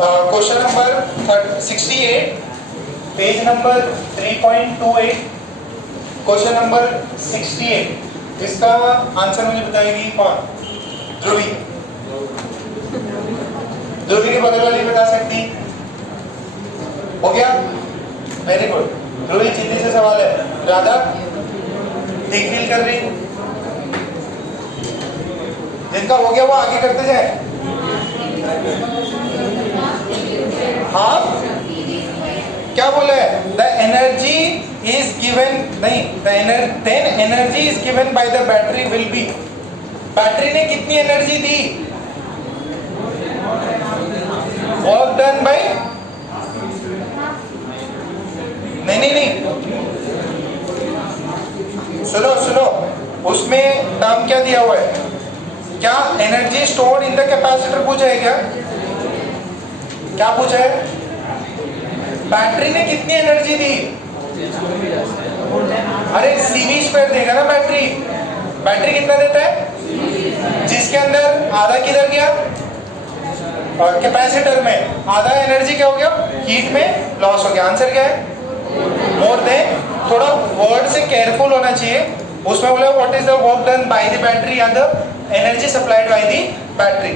question number 68, page number 3.28, question number 68। इसका आंसर मुझे बताएगी कौन? ध्रुवी। ध्रुवी के बगल वाली बता सकती? हो गया, वेरी गुड। ध्रुवी जल्दी से सवाल है। राधा ठीक फील कर रही? जिनका हो गया वो आगे करते जाए। हाँ, क्या बोले? द एनर्जी इज गिवन, नहीं, then energy is given by the battery will be. Battery ने कितनी एनर्जी दी? वर्क डन बाय, नहीं, सुनो, उसमें टर्म क्या दिया हुआ है? क्या energy stored in the capacitor पूछा है क्या पूछा है? बैटरी ने कितनी एनर्जी दी? अरे CV स्क्वायर देगा ना बैटरी। बैटरी कितना देता है? जिसके अंदर आधा किधर गया? और कैपेसिटर में आधा एनर्जी क्या हो गया? हीट में लॉस हो गया। आंसर क्या है? More than. थोड़ा वर्ड से केयरफुल होना चाहिए। उसमें बोला what is the work done by the battery या the energy supplied by the battery.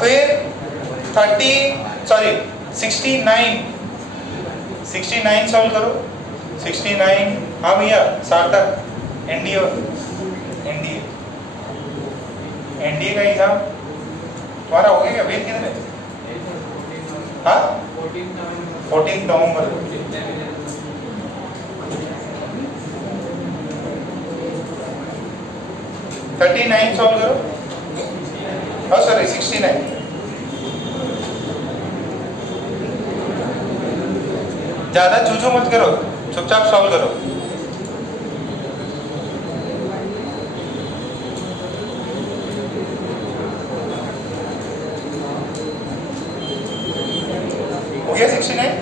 फिर 69 सॉल्व करो। 69, हाँ भैया सार्थक, एनडीए का एग्जाम तुम्हारा हो गया क्या? वेट कितने? हाँ, 14 नवंबर। 39 सॉल्व करो। हाँ सॉरी 69। ज्यादा चूचू मत करो, चुपचाप सॉल्व करो। हो गया 69?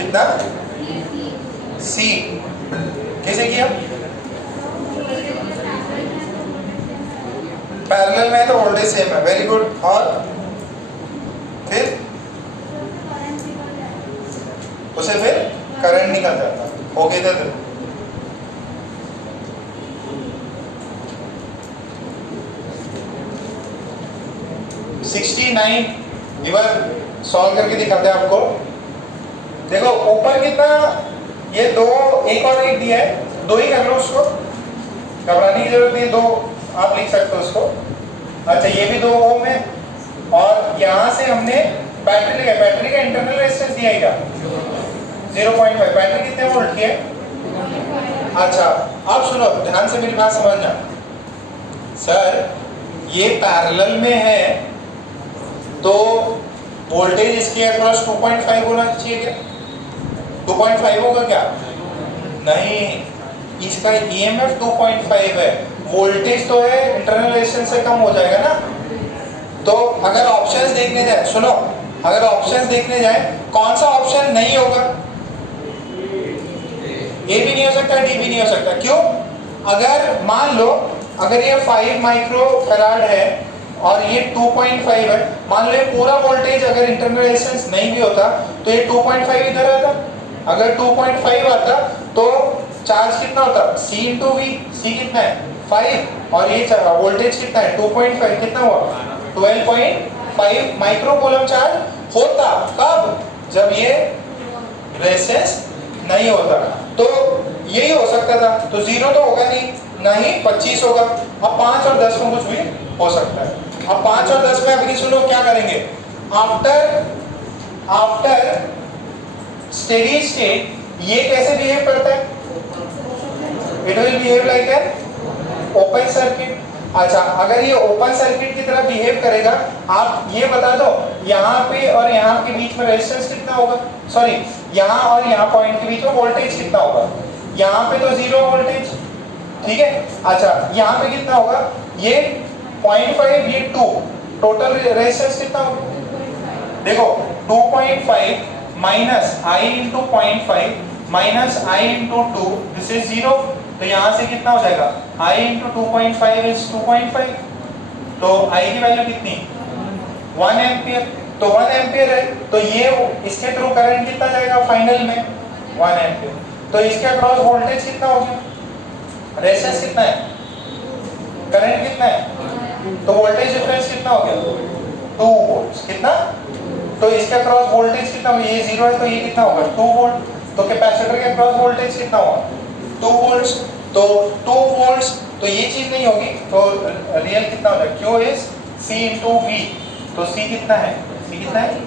कितना? सी कैसे किया? पैरेलल में तो वोल्टेज सेम है, वेरी गुड। और फिर उसे फिर करंट निकल जाता। हो गया था 69 इवन सॉल्व करके दिखाते हैं आपको। देखो ऊपर कितना, ये दो, एक और एक दिया है, दो ही कर लो उसको, घबराने की जरूरत नहीं, दो आप लिख सकते हो उसको। अच्छा ये भी 2 ओम है, और यहाँ से हमने बैटरी लिखा है। बैटरी का इंटरनल रेजिस्टेंस दिया है क्या? 0.5। बैटरी कितने वोल्ट की है? अच्छा अब सुनो, ध्यान से मेरी बात समझना। सर ये पैरेलल में है तो वोल्टेज इसके अक्रॉस 2.5 होना चाहिए क्या? 2.5 होगा क्या? नहीं, इसका EMF 2.5 है, वोल्टेज तो है इंटरनल रेजिस्टेंस से कम हो जाएगा ना। तो अगर ऑप्शंस देखने जाए, सुनो, अगर ऑप्शंस देखने जाए कौन सा ऑप्शन नहीं होगा? ए भी नहीं हो सकता, डी भी नहीं हो सकता। क्यों? अगर मान लो अगर ये 5 माइक्रो फैराड है और ये 2.5 है, मान लो ये पूरा वोल्टेज अगर इंटरनल रेजिस्टेंस नहीं भी होता तो ये 2.5 इधर आता। अगर 2.5 आता तो चार्ज कितना होता? C into we. C कितना है? 5 और ये वोल्टेज कितना है? 2.5 कितना हुआ? 12.5 माइक्रो कूलम चार्ज होता। कब? जब ये रेजिस्टेंस नहीं होता। तो यही हो सकता था। तो 0 तो होगा नहीं, ना ही 25 होगा। अब 5 और 10 में कुछ भी हो सकता है। अब 5 और 10 में अभी सुनो क्या करेंगे। आफ्टर स्टेडी स्टेट ये कैसे बिहेव करता है? It will behave like an open circuit. अच्छा, अगर ये ओपन सर्किट की तरह बिहेव करेगा, आप ये बता दो यहाँ पे और यहाँ के बीच में रेजिस्टेंस कितना होगा? सॉरी, यहाँ और यहाँ पॉइंट के बीच में वोल्टेज कितना होगा? यहाँ पे तो 0 वोल्टेज, ठीक है। अच्छा, यहाँ पे कितना होगा? ये 0.5, ये 2, टोटल रेजिस्टेंस कितना होगा? देखो 2.5 minus I into 0.5 minus I into 2, this is 0। तो यहाँ से कितना हो जाएगा? I into 2.5 is 2.5। तो I की वैल्यू कितनी? 1 एम्पियर। तो 1 एम्पियर है, तो ये इसके थ्रू करंट कितना जाएगा फाइनल में? 1 एम्पियर। तो इसके अक्रॉस वोल्टेज कितना हो गया? रेजिस्टेंस कितना है? करंट कितना है? तो वोल्टेज डिफरेंस कितना हो गया? 2 वोल्ट्स। कितना? तो इसके अक्रॉस वोल्टेज कितना होगा? ये 0 है तो ये कितना होगा? 2 वोल्ट। तो कैपेसिटर के अक्रॉस वोल्टेज कितना होगा? 2 वोल्ट्स। तो 2 वोल्ट्स, तो ये चीज नहीं होगी, तो रियल कितना हो जाएगा? Q is C into V। तो C कितना है? C कितना है?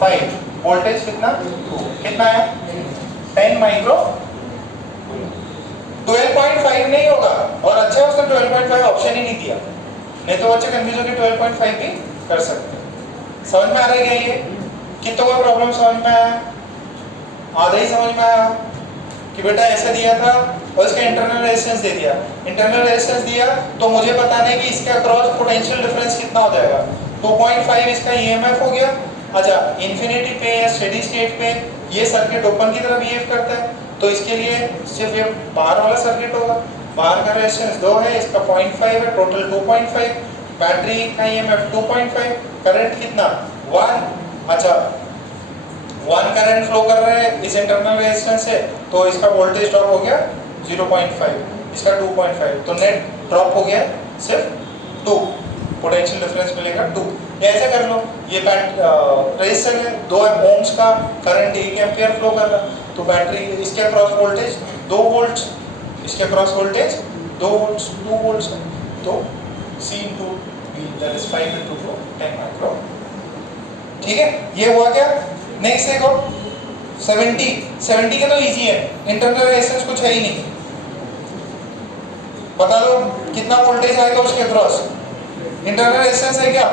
5। वोल्टेज कितना? 2। कितना है? 10 माइक्रो। 12.5 नहीं होगा। और अच्छा उसने 12.5 ऑप्शन ही नहीं दिया, नहीं तो बच्चे कंफ्यूज होकर 12.5 भी कर सकते हैं। समझ में आ रहा है क्या ये? कितना कोई प्रॉब्लम समझ में आया? आधा ही समझ में आया कि बेटा ऐसा दिया था और इसका इंटरनल रेजिस्टेंस दे दिया। इंटरनल रेजिस्टेंस दिया तो मुझे बताना है कि इसके अक्रॉस पोटेंशियल डिफरेंस कितना हो जाएगा। 2.5 इसका ईएमएफ हो गया। अच्छा, इंफिनिटी पे या स्टेडी स्टेट पे ये सर्किट ओपन की तरह बिहेव करता है, तो इसके लिए सिर्फ ये बाहर वाला सर्किट होगा। बाहर का रेजिस्टेंस 2 है, इसका 0.5 है, टोटल 2.5। बैटरी का ईएमएफ 2.5, करंट कितना? 1। अच्छा, 1 करंट फ्लो कर रहा है इस इंटरनल रेजिस्टेंस से, तो इसका वोल्टेज ड्रॉप हो गया 0.5, इसका 2.5, तो नेट ड्रॉप हो गया सिर्फ 2। पोटेंशियल डिफरेंस मिलेगा 2। या ऐसा कर लो, ये रेजिस्टर है 2 ओम्स का, करंट 1 एम्पियर फ्लो कर रहा, तो बैटरी इसके अक्रॉस वोल्टेज 2 वोल्ट्स, इसके अक्रॉस वोल्टेज 2 वोल्ट्स, 2 वोल्ट्स, तो C into V that is 5 into 2 10 micro. ठीक है, ये हुआ क्या? नेक्स्ट देखो 70 का तो इजी है, इंटरनल रेजिस्टेंस कुछ है ही नहीं। बता दो कितना वोल्टेज आएगा उसके अक्रॉस? इंटरनल रेजिस्टेंस है क्या?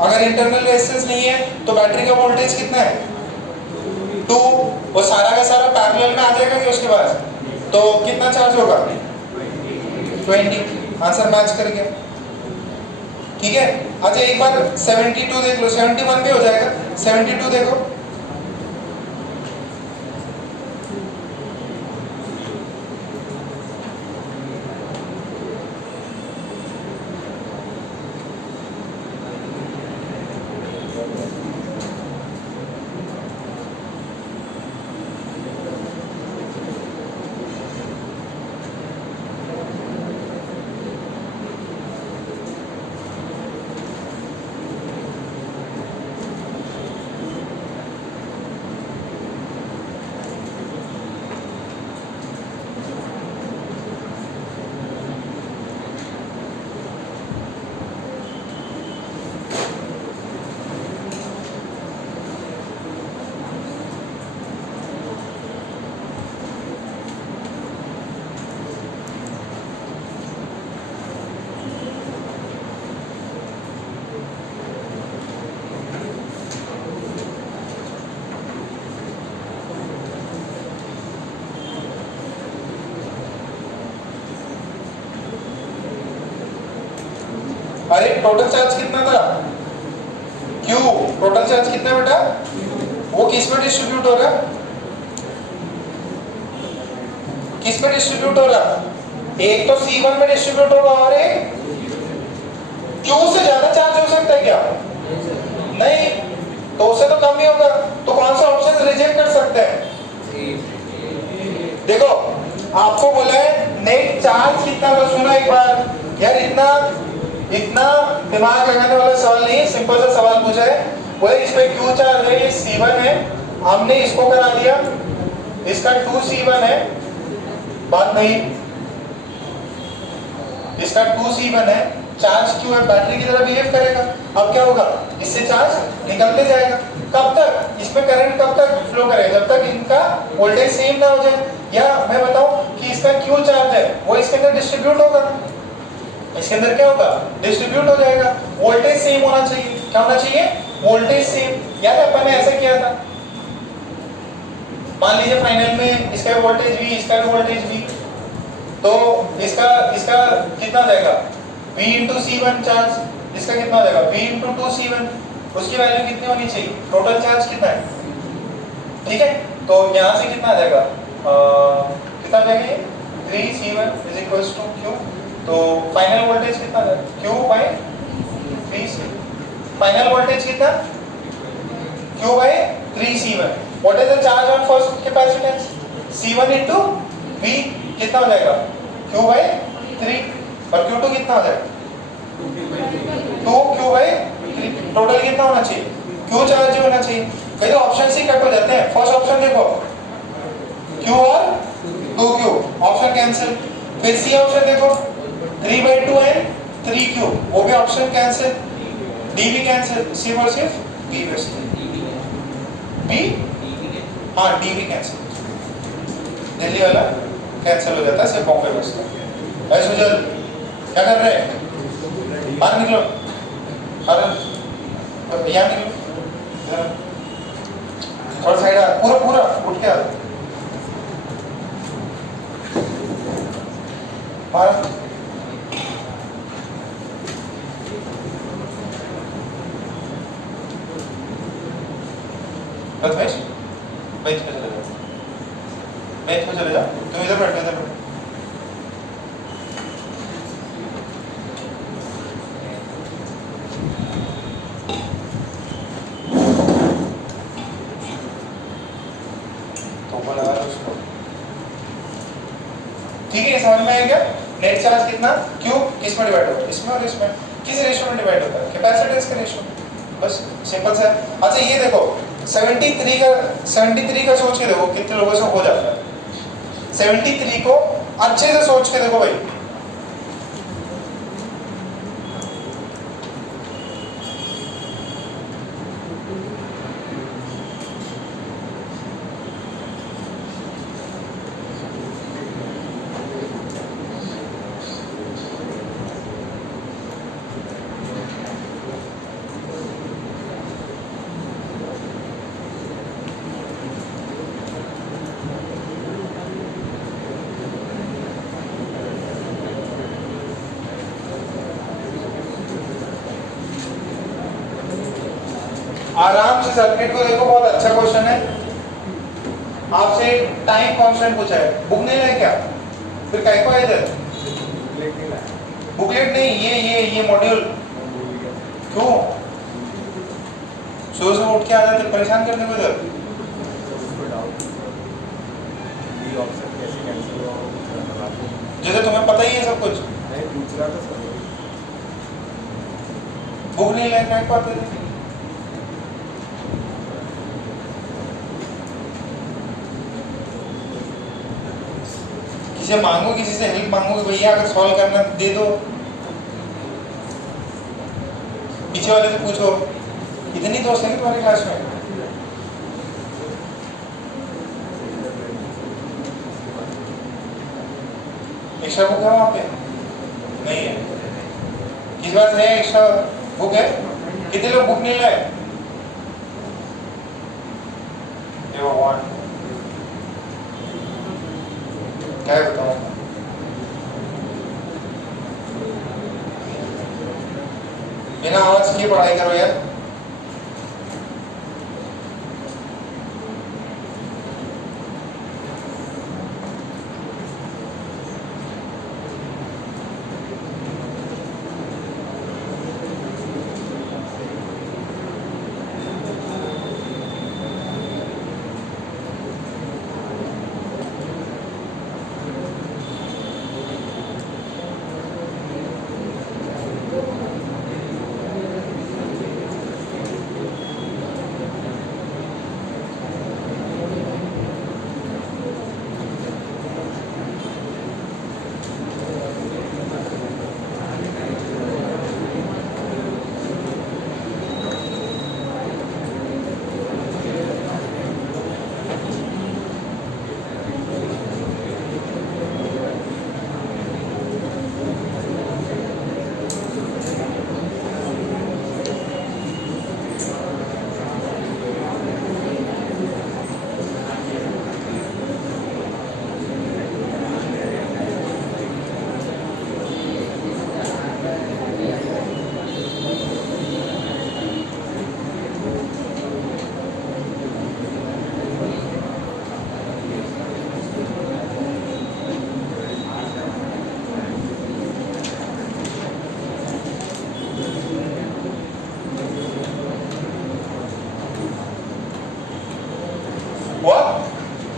अगर इंटरनल रेजिस्टेंस नहीं है तो बैटरी का वोल्टेज कितना है? 2। वो सारा का सारा पैरेलल में आ जाएगा कि उसके पास, तो कितना चार्ज होगा? 20। आंसर मैच कर गया। ठीक है। अच्छा, एक बार 72 देख लो, 71 भी हो जाएगा। 72 देखो, टोटल चार्ज कितना था Q, टोटल चार्ज कितना बेटा, वो किस में डिस्ट्रीब्यूट हो रहा, किस में डिस्ट्रीब्यूट हो रहा, एक तो C1 में डिस्ट्रीब्यूट होगा और एक Q से ज्यादा चार्ज हो सकता है क्या, नहीं, तो उससे तो कम ही होगा, तो कौन सा ऑप्शन रिजेक्ट कर सकते हैं। देखो आपको बोला है नेट चार्ज कितना, तो सुनो एक बार यार, इतना इतना दिमाग लगाने वाला सवाल नहीं है, सिंपल सा सवाल पूछा है, बोले इसमें Q चार्ज है, ये C1 है, हमने इसको करा दिया, इसका 2C1 है, बात नहीं, इसका 2C1 है, चार्ज Q है, बैटरी की तरह बिहेव करेगा, अब क्या होगा, इससे चार्ज निकलते जाएगा, कब तक, इसमें करंट कब तक फ्लो करेगा, जब तक इनका वोल्टेज सेम ना हो जाए, या मैं बताऊं कि इसका Q चार्ज है, वो इसके अंदर डिस्ट्रीब्यूट होगा, इसके अंदर क्या होगा, डिस्ट्रीब्यूट हो जाएगा, वोल्टेज सेम होना चाहिए, क्या होना चाहिए, वोल्टेज सेम, याद है अपन ने ऐसा किया था, मान लीजिए फाइनल में इसका वोल्टेज V, इसका वोल्टेज V, तो इसका इसका कितना जाएगा, V इंटू C1 चार्ज, इसका कितना हो जाएगा, V इंटू 2C1, उसकी वैल्यू कितनी होनी चाहिए, टोटल चार्ज कितना है, ठीक है, तो यहाँ से कितना आ जाएगा, कितना आ जाएगा, 3C1 is equals to Q, तो फाइनल वोल्टेज कितना है, Q by 3C, final voltage कितना, Q by 3C1, what is the charge on first capacitance, C1 into V, कितना हो जाएगा, Q बाय 3, और Q2 कितना हो जाएगा, 2Q बाय 3, टोटल कितना होना चाहिए, Q चार्ज होना चाहिए, कई तो ऑप्शन से कट हो जाते हैं, फर्स्ट ऑप्शन देखो Q और 2Q, ऑप्शन कैंसिल, फिर C ऑप्शन देखो 3/2 एंड 3Q, वो भी ऑप्शन कैंसिल, D भी कैंसिल, C और सिर्फ B बचता है, B, हाँ D भी कैंसिल, दिल्ली वाला कैंसिल हो जाता है, सिर्फ बॉम्बे बचता है। ऐसे सुजल क्या कर रहे हैं, बाहर निकलो, अरे यहाँ निकलो, और साइड आ, पूरा पूरा उठ के आ, बाहर, बेंच बेंच पे चले जाओ, बेंच पे चले जाओ, तुम इधर बैठो, इधर बैठो, तो लगा दो उसको, ठीक है, समझ में आया क्या, नेट चार्ज कितना, Q किस में डिवाइड होता है, इसमें और इसमें, किस रेशियो में डिवाइड होता है, कैपेसिटेंस के रेशियो, बस सिंपल सा। अच्छा ये देखो 73 का सोच के देखो कितने लोगों से हो जाता है, 73 को अच्छे से सोच के देखो भाई, आराम से सर्किट को देखो, बहुत अच्छा क्वेश्चन है, आपसे टाइम कांस्टेंट पूछा है, बुक नहीं लाए क्या, फिर काय को है इधर, बुकलेट नहीं, ये मॉड्यूल, क्यों सुबह से उठ के आ जाते परेशान करने को इधर, जैसे तुम्हें पता ही है सब कुछ, बुक नहीं लाए काय को आते थे, किसी से मांगो, किसी से हेल्प मांगो, भैया अगर सॉल्व करना दे दो, पीछे वाले से पूछो, इतनी दोस्त है तुम्हारी क्लास में, एक्स्ट्रा बुक है वहाँ पे, नहीं है, किस बात है, एक्स्ट्रा बुक है, कितने लोग बुक नहीं लाए, क्या बताऊँ, बिंदास की पढ़ाई करो यार।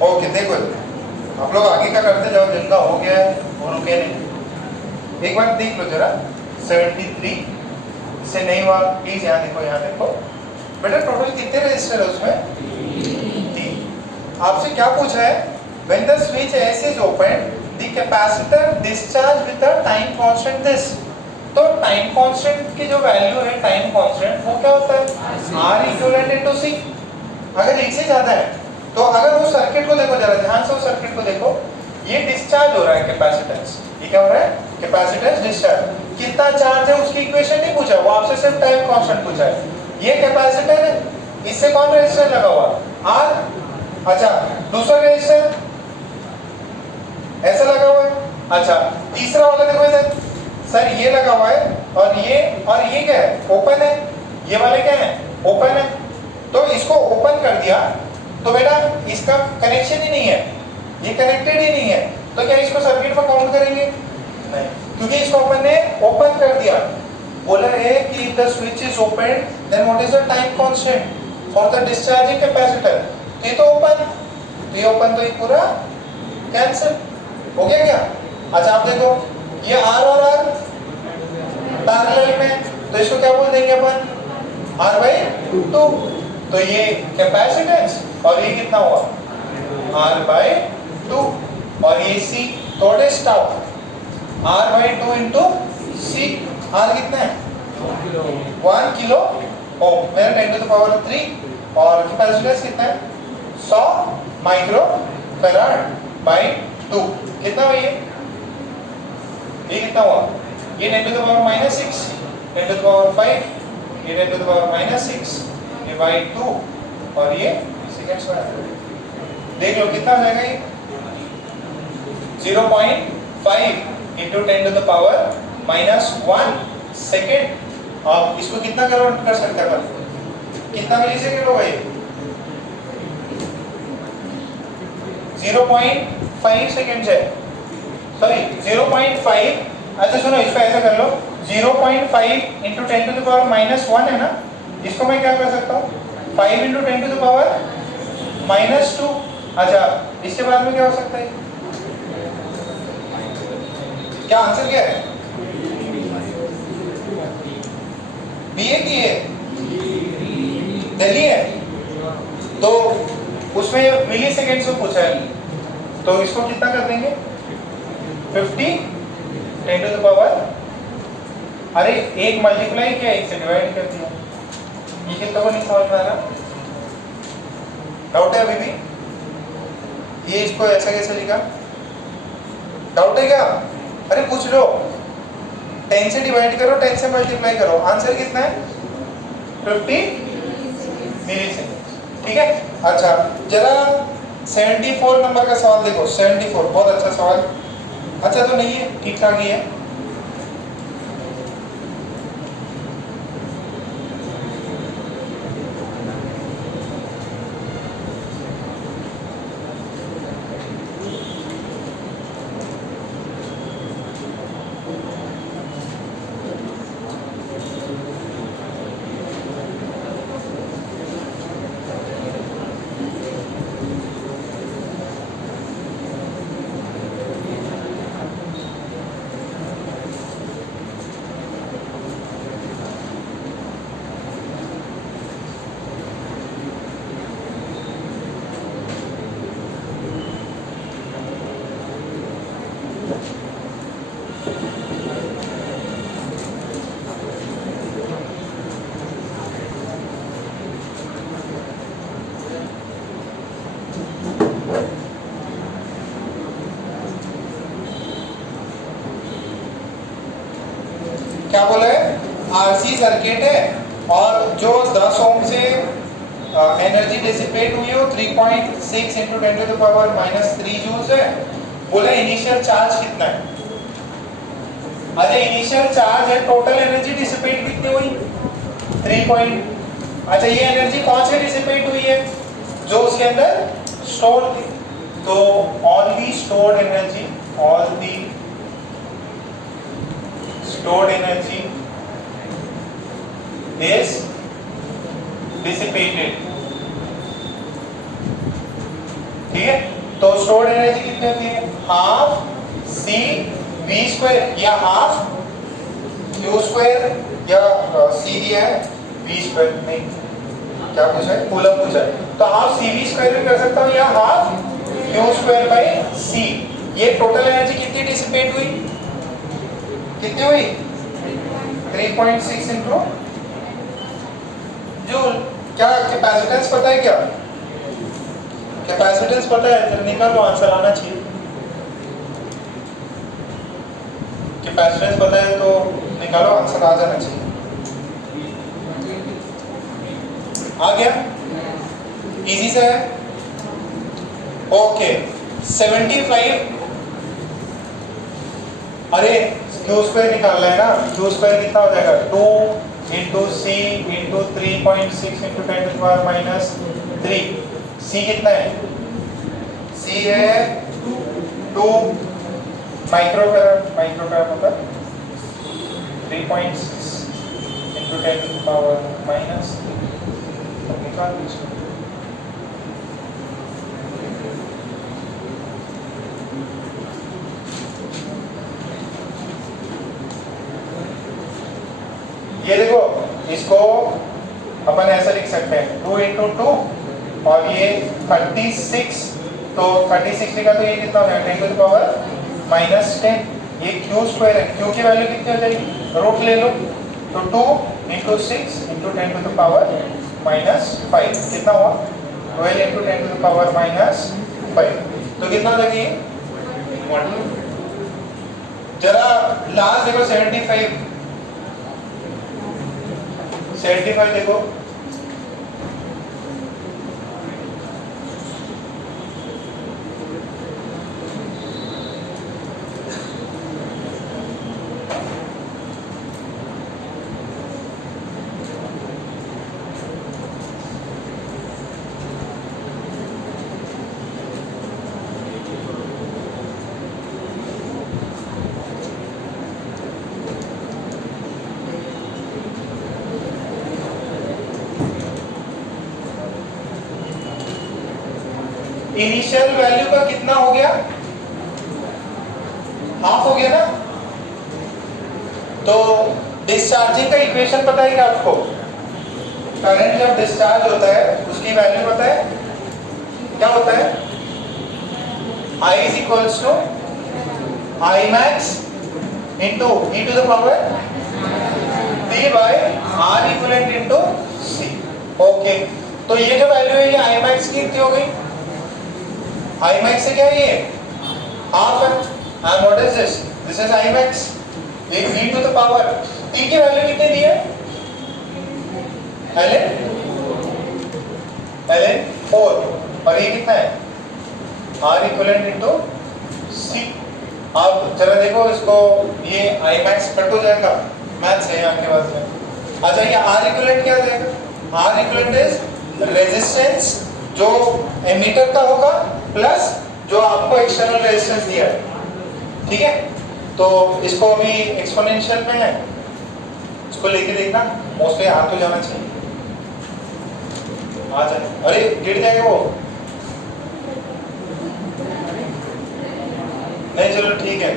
ओके देखो आप लोग आगे का करते जाओ, जिनका हो गया है वो रुके नहीं। एक बार देख लो जरा 73 से नहीं हुआ, प्लीज यहाँ देखो, यहाँ देखो बेटा टोटल कितने रजिस्टर है उसमें? 3। आपसे क्या पूछा है? When the switch S is open the capacitor discharge with the time constant this. तो टाइम कांस्टेंट की जो वैल्यू है टाइम कांस्टेंट वो क्या होता है? R equivalent into C। अगर एक से ज्यादा है तो अगर उस सर्किट को देखो जरा ध्यान से, उस सर्किट को देखो, ये डिस्चार्ज हो रहा है कैपेसिटेंस, ये क्या हो रहा है? Capacitance discharge. कितना चार्ज है उसकी इक्वेशन नहीं पूछा, वो आपसे सिर्फ टाइम कांस्टेंट पूछा है। ये कैपेसिटर है, इससे कौन रेजिस्टर लगा हुआ? R। अच्छा दूसरा रेजिस्टर ऐसा लगा हुआ है। अच्छा तीसरा वाला देखो इधर, सर ये लगा हुआ है और ये क्या है? ओपन है। ये वाले क्या है? ओपन है। तो इसको ओपन कर दिया तो बेटा इसका कनेक्शन ही नहीं है, ये कनेक्टेड ही नहीं है, तो क्या इसको सर्किट में काउंट करेंगे? नहीं, क्योंकि इसको अपन ने ओपन कर दिया। बोला है कि the switch is open then what is the time constant for the discharging capacitor. ये तो ओपन, तो ये ओपन, तो ये पूरा कैंसिल हो गया क्या? अच्छा आप देखो ये R और R पैरेलल में, तो इसको क्या बोल देंगे अपन? R/2। तो ये कैपेसिटेंस और ये कितना हुआ? R/2 और ये C थोड़े stop R/2 into C। R कितना है? 1 किलो ओम, मेरा 10⁻³ और कैपेसिटेंस कितना है? 100 माइक्रो फैराड बाई 2। कितना भाई ये कितना हुआ? ये 10⁻⁻6, 10⁻⁵, ये 10⁻⁻6, ये बाई 2 और ये सेकेंड्स में। देख लो कितना हो जाएगा ये? 0.5 इंटू 10⁻⁻1 सेकेंड। अब इसको कितना कर सकते हैं अपन? कितना मिली सेकेंड होगा ये? 0.5 सेकेंड है, सॉरी 0.5। अच्छा सुनो इसको ऐसा कर लो, 0.5 इंटू 10⁻⁻1 है ना, इसको मैं क्या कर सकता हूँ? 5 इंटू 10⁻⁻2। अच्छा इसके बाद में क्या हो सकता है? क्या आंसर क्या है? BA की है, दिल्ली है, तो उसमें मिली सेकेंड में पूछा है, तो इसको कितना कर देंगे? 50 10⁻। अरे एक मल्टीप्लाई किया, एक से डिवाइड कर दिया, ये कितना को नहीं समझ में आ रहा? डाउट है अभी भी? ये इसको ऐसा कैसे लिखा? डाउट है क्या? अरे पूछ लो। 10 से डिवाइड करो, 10 से मल्टीप्लाई करो, आंसर कितना है? 50 मिलीसेकेंड। ठीक है। अच्छा जरा 74 नंबर का सवाल देखो। 74 बहुत अच्छा सवाल। अच्छा तो नहीं है, ठीक ठाक ही है। क्या बोला है, आरसी सर्किट है और जो 10 ओम से एनर्जी डिसिपेट हुई है वो 3.6 into 10 to the power -3 joules है। बोला इनिशियल चार्ज कितना है, अच्छा इनिशियल चार्ज है, टोटल एनर्जी डिसिपेट कितनी हुई 3. अच्छा ये एनर्जी कौन से डिसिपेट हुई है, जो उसके अंदर स्टोर थी, तो all the stored energy, all the stored energy is dissipated, ठीक है। तो stored energy कितनी होती है, हाफ सी वी स्क्वायर या हाफ क्यू स्क्वायर या सी दिया है वी स्क्वायर, नहीं क्या पूछा है, कूलम पूछा है, तो हाफ सी वी स्क्वायर भी कर सकता हूँ या हाफ क्यू स्क्वायर बाई सी। ये टोटल एनर्जी कितनी डिसिपेट हुई, कितनी हुई 3.6 इंटू जूल। क्या कैपेसिटेंस पता है, क्या कैपेसिटेंस पता है, जब निकालो आंसर आना चाहिए। कैपेसिटेंस पता है तो निकालो आंसर आ जाना चाहिए। आ गया, इजी से है। ओके 75, अरे क्यू स्क्वायर निकालना है ना, क्यू स्क्वायर कितना हो जाएगा 2 into C into 3.6 into 10 to the power -3। C कितना है, सी है 2 माइक्रोफैराड होता है 3.6 इंटू 10 टू द पावर -3 निकाल दीजिए। ये देखो, इसको अपन ऐसा लिख सकते हैं 2 इंटू 2 और ये 36, तो 36 लिखा तो ये कितना हो जाएगा 10 टू द पावर -10। ये क्यू स्क्वायर है, क्यू की वैल्यू कितनी हो जाएगी, रूट ले लो, तो 2 into 6 into 10 to the power -5 कितना हुआ 12 इंटू 10 टू द पावर -5, तो कितना लगी 1। जरा लास्ट देखो 75 देखो, इनिशियल वैल्यू का कितना हो गया, हाफ हो गया ना। तो डिस्चार्जिंग का इक्वेशन पता है क्या आपको, करंट जब डिस्चार्ज होता है उसकी वैल्यू पता है, क्या होता है, I is equals to I max into E to the power D by R equivalent into C. Okay, तो ये जो वैल्यू है ये आई मैक्स की कितनी हो गई, आई मैक्स से क्या है ये हाफ है, and what is this, this is I max. ये v to the power t की वैल्यू कितनी दी है, ln 4 और ये कितना है r इक्विवेलेंट इनटू c। अब जरा देखो इसको, ये आई मैक्स कट हो जाएगा, मैथ्स है आपके पास में। अच्छा ये r इक्विवेलेंट क्या हो जाएगा, r इक्विवेलेंट इज रेजिस्टेंस जो एमीटर का होगा प्लस जो आपको एक्सटर्नल रेजिस्टेंस दिया है, ठीक है। तो इसको अभी एक्सपोनेंशियल में है, इसको लेके देखना, मोस्टली आ तो जाना चाहिए, आ जाए, अरे गिर जाएगा वो, नहीं चलो ठीक है,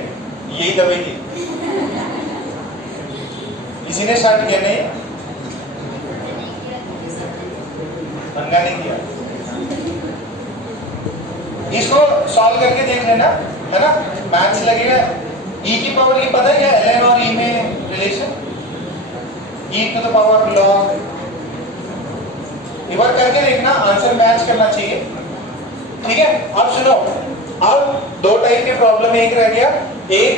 यही दबेगी, इसी ने स्टार्ट किया, नहीं पंगा नहीं किया। इसको सॉल्व करके देख लेना, है ना, मैथ्स लगेगा। e की पावर ये पता है क्या, ln और e में relation, e to the power log, एक बार करके देखना, आंसर मैच करना चाहिए, ठीक है। अब सुनो, अब दो टाइप के प्रॉब्लम एक रह गया, एक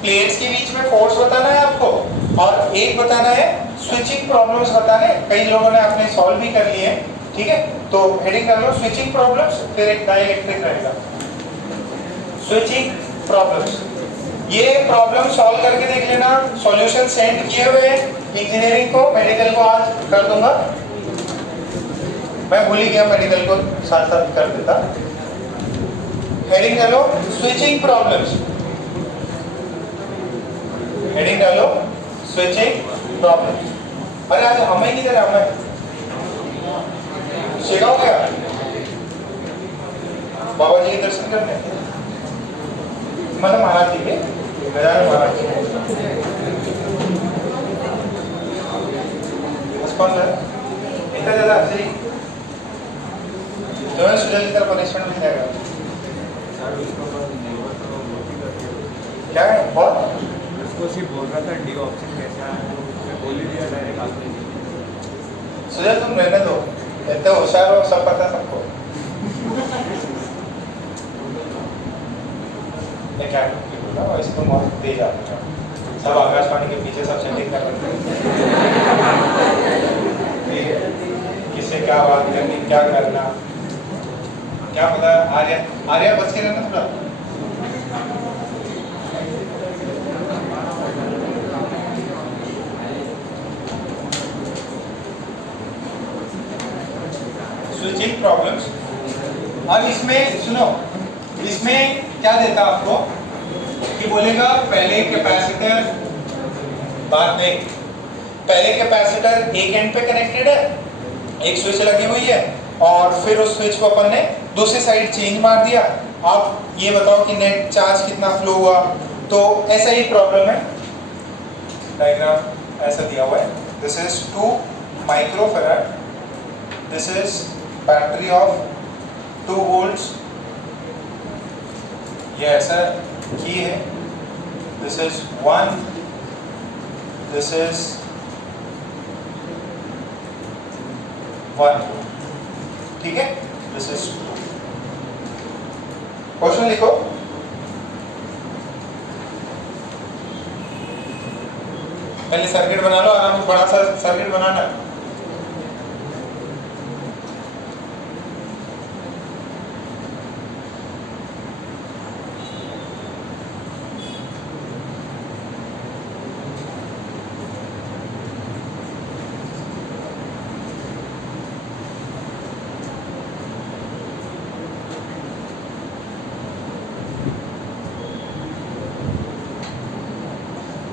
प्लेट्स के बीच में फोर्स बताना है आपको, और एक बताना है स्विचिंग प्रॉब्लम्स बताने, कई लोगों ने आपने सॉल्व भी कर लिए हैं, ठीक है। तो हेडिंग कर लो स्विचिंग प्रॉब्लम्स, फिर एक डाइलेक्ट्रिक रहेगा स्विचिंग प्रॉब्लम्स। ये प्रॉब्लम सॉल्व करके देख लेना, सॉल्यूशन सेंड किए हुए इंजीनियरिंग को, मेडिकल को आज कर दूंगा। मैं भूल ही गया, मेडिकल को साथ साथ कर देता। हेडिंग डालो स्विचिंग प्रॉब्लम्स, हेडिंग डालो स्विचिंग प्रॉब्लम्स। अरे आज हमें किधर है, हमें शेगांव गया बाबा जी के दर्शन करने, मतलब महाराज जी के गजानन महाराज जी इतना ज्यादा सही जो है सुजल की तरफ पनिशमेंट मिल जाएगा। क्या है बहुत उसको सिर्फ बोल रहा था डी ऑप्शन कैसा है, मैं बोल ही दिया डायरेक्ट आपने। सुजल तुम रहने दो, इतने होशियार हो, सब पता सबको। मैं क्या बोला वैसे तो बहुत तेज आदमी हो, सब आकाशवाणी के पीछे सब सेटिंग कर रहे थे, किससे क्या बात करनी, क्या करना, क्या पता। आर्या आर्या बच के रहना थोड़ा। Switching problems. अब इसमें सुनो, इसमें क्या देता आपको कि बोलेगा पहले कैपेसिटर, बात नहीं, पहले कैपेसिटर एक एंड पे कनेक्टेड है, एक स्विच लगी हुई है, और फिर उस स्विच को अपन ने दूसरी साइड चेंज मार दिया। आप ये बताओ कि नेट चार्ज कितना फ्लो हुआ। तो ऐसा ही प्रॉब्लम है, डायग्राम ऐसा दिया हुआ है। This is 2 microfarad, this is battery of 2 volts, ये ऐसा की है, दिस इज 1, दिस इज 1, ठीक है, दिस इज 2। क्वेश्चन लिखो। पहले सर्किट बना लो आराम से, बड़ा सा सर्किट बनाना है।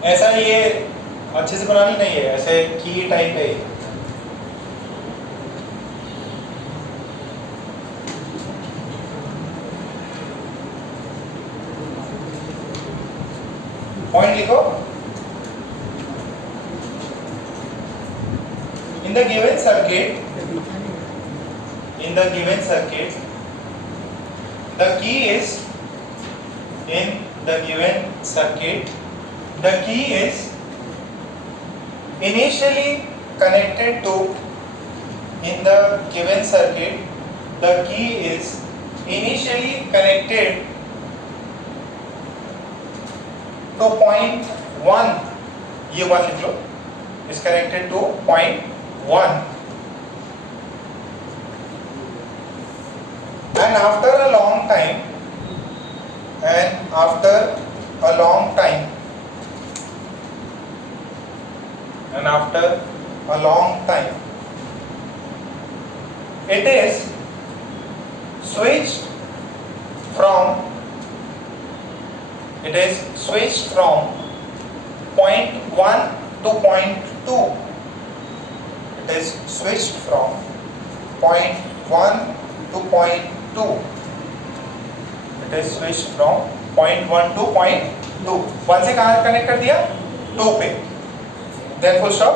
ऐसा ये अच्छे से बनानी नहीं है, ऐसे की टाइप है। पॉइंट लिखो। In the given circuit, in the given circuit, the key is in the given circuit, the key is initially connected to, in the given circuit, the key is initially connected to point 1, ये 1 लिख लो, is connected to point 1, and after a long time, and after a long time, and after a long time, it is switched from, it is switched from point 1 to point 2. It is switched from point 1 to point 2. It is switched from point 1 to point 2. 1 से कहाँ connect कर दिया? 2 पे. Then full stop.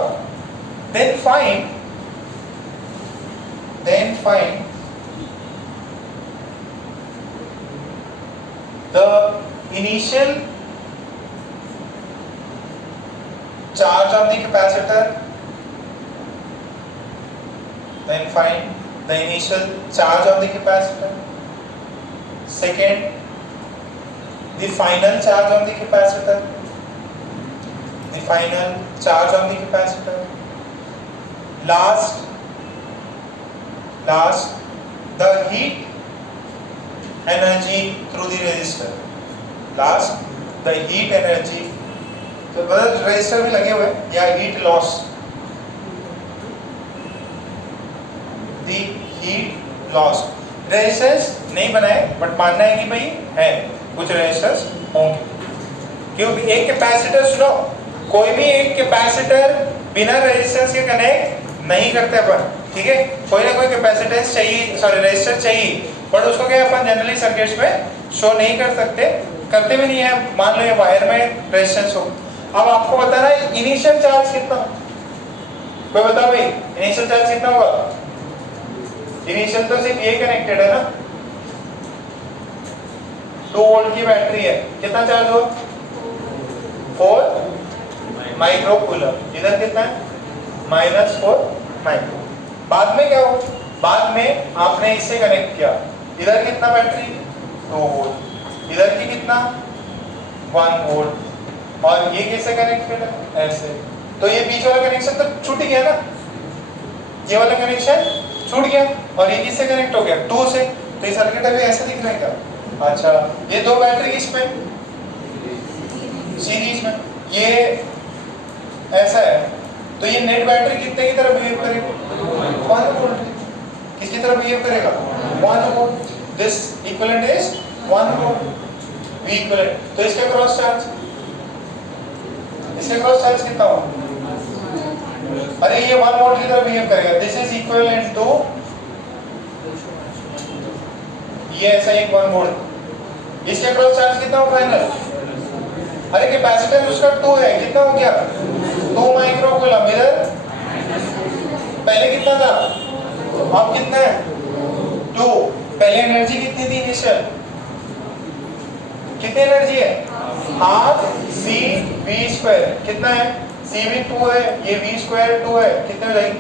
Then find the initial charge of the capacitor. Then find the initial charge of the capacitor. Second, the final charge of the capacitor. The the final charge on the capacitor. Last, the heat energy through the resistor. Last, the heat energy. तो मतलब resistor में लगे हुए या heat loss, दी heat loss. Resistance नहीं बनाए but मानना है कि भाई है कुछ रेजिस्टेंस होंगे, क्योंकि एक कैपेसिटर, सुनो, कोई भी एक कैपेसिटर बिना रेजिस्टेंस के कनेक्ट नहीं करते अपन, ठीक है। कोई ना कोई कैपेसिटेंस चाहिए, सॉरी रेजिस्टर चाहिए, बट उसको क्या अपन जनरली सर्किट्स में शो नहीं कर सकते, करते भी नहीं है। मान लो ये वायर में रेजिस्टेंस हो, अब आपको बताना है इनिशियल चार्ज कितना, कोई बताओ भाई इनिशियल चार्ज कितना होगा। इनिशियल तो सिर्फ ये कनेक्टेड है ना, 2 वोल्ट की बैटरी है, कितना चार्ज हो, 4 माइक्रो कूलम। इधर कितना है, -4 माइक्रो। बाद में क्या हो, बाद में आपने इससे कनेक्ट किया, इधर कितना बैटरी, 2 वोल्ट, इधर की कितना, 1 वोल्ट, और ये कैसे कनेक्टेड है, ऐसे। तो ये बीच वाला कनेक्शन तो छूट गया ना, ये वाला कनेक्शन छूट गया, और ये किससे कनेक्ट हो गया, 2 से। तो ये सर्किट अभी ऐसे दिख रहा है क्या, अच्छा ये 2 बैटरी किस पे, सीरीज में, ये ऐसा है। तो ये नेट बैटरी कितने की तरह बिहेव करेगा, 1 वोल्ट। किसकी तरह बिहेव करेगा, 1 volt. This equivalent is 1 volt, V equivalent. तो इसके क्रॉस चार्ज, इसके क्रॉस चार्ज कितना होगा, अरे ये 1 वोल्ट की तरह बिहेव करेगा। दिस इज इक्विवेलेंट टू, ये ऐसा एक 1 वोल्ट, इसके क्रॉस चार्ज कितना हो फाइनल, अरे कैपेसिटर उसका 2 है, कितना हो गया, 2 माइक्रो कूलम। इधर पहले कितना था, अब कितना है, 2। पहले एनर्जी कितनी थी इनिशियल, कितनी एनर्जी है, हाफ सी वी स्क्वायर, कितना है, सी भी 2 है, ये वी स्क्वायर 2 है, कितने हो जाएगी,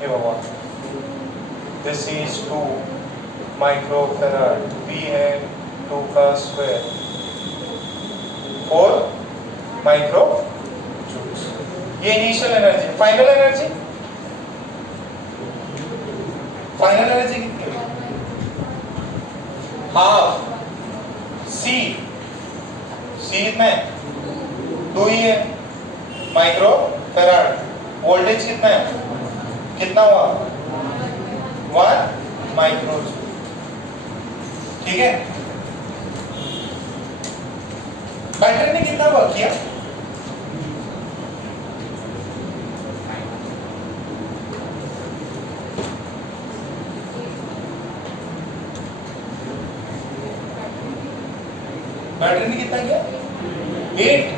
ये बाबा, this is 2 micro farad, V है 2 का स्क्वायर, 4 माइक्रो जूल्स। ये initial energy. Final energy, final energy कितनी है, हाफ सी, सी कितना है, 2 ही है, माइक्रो फैराड। वोल्टेज कितना है, कितना हुआ, 1 माइक्रो जूल, ठीक है। बैटरी ने कितना वर्क किया, बैटरी ने कितना किया, 8।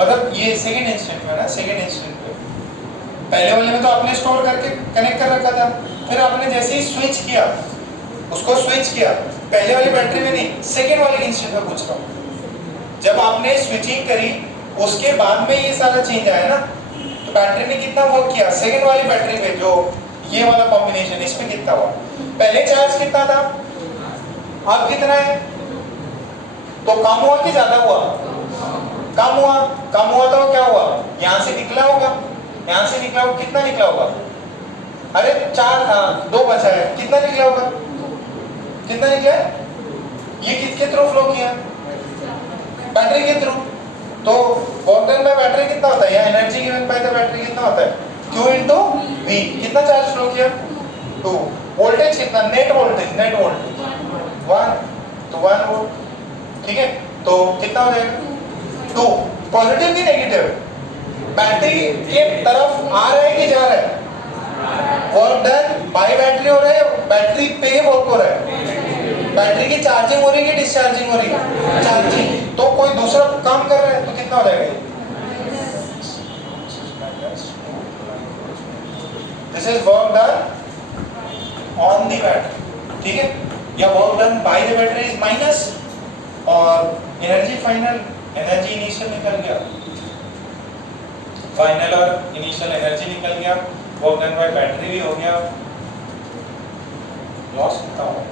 मतलब ये सेकेंड इंस्टेंट में ना, सेकेंड इंस्टेंट पे, पहले वाले में तो आपने स्टोर करके कनेक्ट कर रखा था, फिर आपने जैसे ही स्विच किया, उसको स्विच किया, पहले वाली बैटरी में नहीं, सेकेंड वाले इंस्टेंट में पूछ रहा हूँ। जब आपने स्विचिंग करी उसके बाद में ये सारा चेंज आया ना, तो बैटरी ने कितना वर्क किया, सेकेंड वाली बैटरी पे, जो ये वाला कॉम्बिनेशन, इसमें कितना हुआ, पहले चार्ज कितना था, अब कितना है, तो कम हुआ कि ज्यादा हुआ, कम हुआ। कम हुआ तो क्या हुआ, यहाँ से निकला होगा, यहाँ से निकला होगा, कितना निकला होगा, अरे 4 था, 2 बचा है, कितना निकला होगा, कितना निकला है, ये किसके थ्रू फ्लो किया, बैटरी के थ्रू। तो वर्क डन बाय बैटरी कितना होता है, या energy given by the battery कितना होता है, Q इंटू V। कितना चार्ज फ्लो किया, 2। वोल्टेज कितना, नेट वोल्टेज, नेट वोल्टेज 1, तो 1 वोल्ट, ठीक है। तो कितना हो जाएगा, 2। पॉजिटिव की नेगेटिव, बैटरी के तरफ आ रहा है कि जा रहा है, वर्क डन बाय बैटरी हो रहा है, बैटरी पे वर्क हो रहा है, बैटरी की चार्जिंग हो रही है कि डिस्चार्जिंग हो रही है, चार्जिंग। तो कोई दूसरा काम कर रहा है तो कितना हो जाएगा, this is work done on the battery, ठीक है, या work done by the battery is minus और एनर्जी फाइनल, एनर्जी इनिशियल निकल गया, फाइनल और इनिशियल एनर्जी निकल गया, वर्क डन बाय बैटरी भी हो गया, लॉस कितना होगा?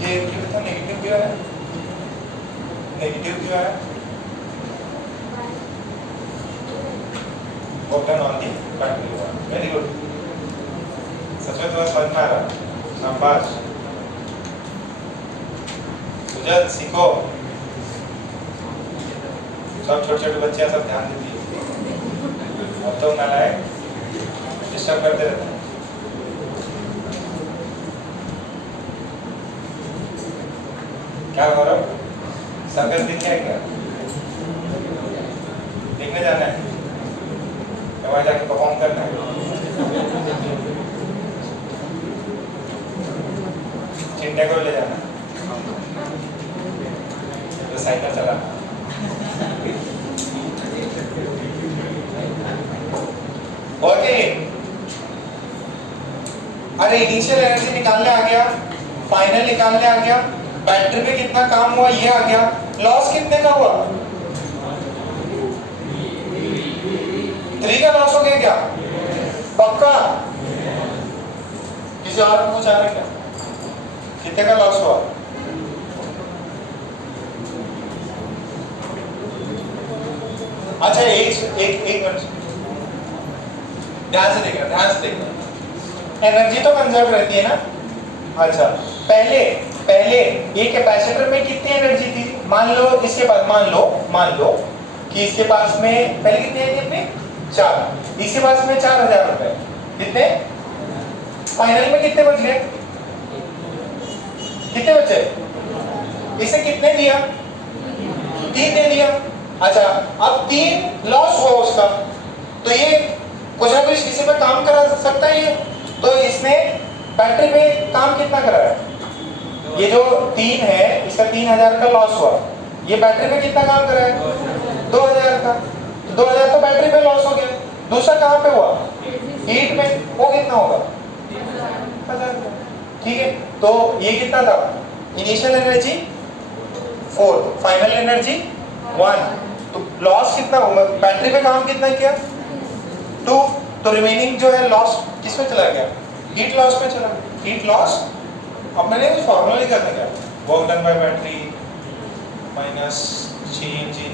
ये कितना नेगेटिव क्यों है? नेगेटिव क्यों है? ओपन ऑन दी बैटरी हुआ। वेरी गुड, सच में तुम्हें समझ में आ रहा? शाबाश, सुजत सीखो। सब छोटे छोटे बच्चे सब ध्यान देती है, अब तो नालायक डिस्टर्ब करते रहते हैं। क्या गौरव, सर्कस देखने है क्या? देखने जाना है, वहां जाके परफॉर्म करना है। चिंटे को ले जाना, तो साइकिल चलाना। ओके, अरे इनिशियल एनर्जी निकालने आ गया, फाइनल निकालने आ गया, बैटरी पे कितना काम हुआ ये आ गया, लॉस कितने का हुआ? 3 का लॉस हो गया क्या? पक्का? किसी और को पूछा है क्या? कितने का लॉस हुआ? अच्छा एक मिनट ध्यान से देखना, एनर्जी तो कंजर्व रहती है ना। अच्छा, पहले ये कैपेसिटर में कितनी एनर्जी थी? मान लो इसके पास, मान लो कि इसके पास में पहले कितनी है अपने 4, इसके पास में 4000 रुपए, कितने? फाइनल में कितने बच गए? कितने बचे? इसे कितने दिया? 3 दे दिया। अच्छा, अब 3 लॉस हुआ उसका, तो ये कुछ ना कुछ किसी पे काम करा सकता है ये, तो इसने बैटरी पे काम कितना करा है? ये जो 3 है इसका 3000 का लॉस हुआ, ये बैटरी पे कितना काम करा है? 2000 का। 2000 तो बैटरी पे लॉस हो गया, दूसरा कहाँ पे हुआ? हीट में, वो कितना होगा? 1000 का। ठीक है, तो ये कितना था? इनिशियल एनर्जी 4, फाइनल एनर्जी 1, तो लॉस कितना हुआ? बैटरी पे काम कितना किया? 2, तो रिमेनिंग जो है लॉस किस में चला गया? हीट लॉस में चला। हीट लॉस अब मैंने कुछ फॉर्मूला लिखा था क्या? Work done by battery minus change in,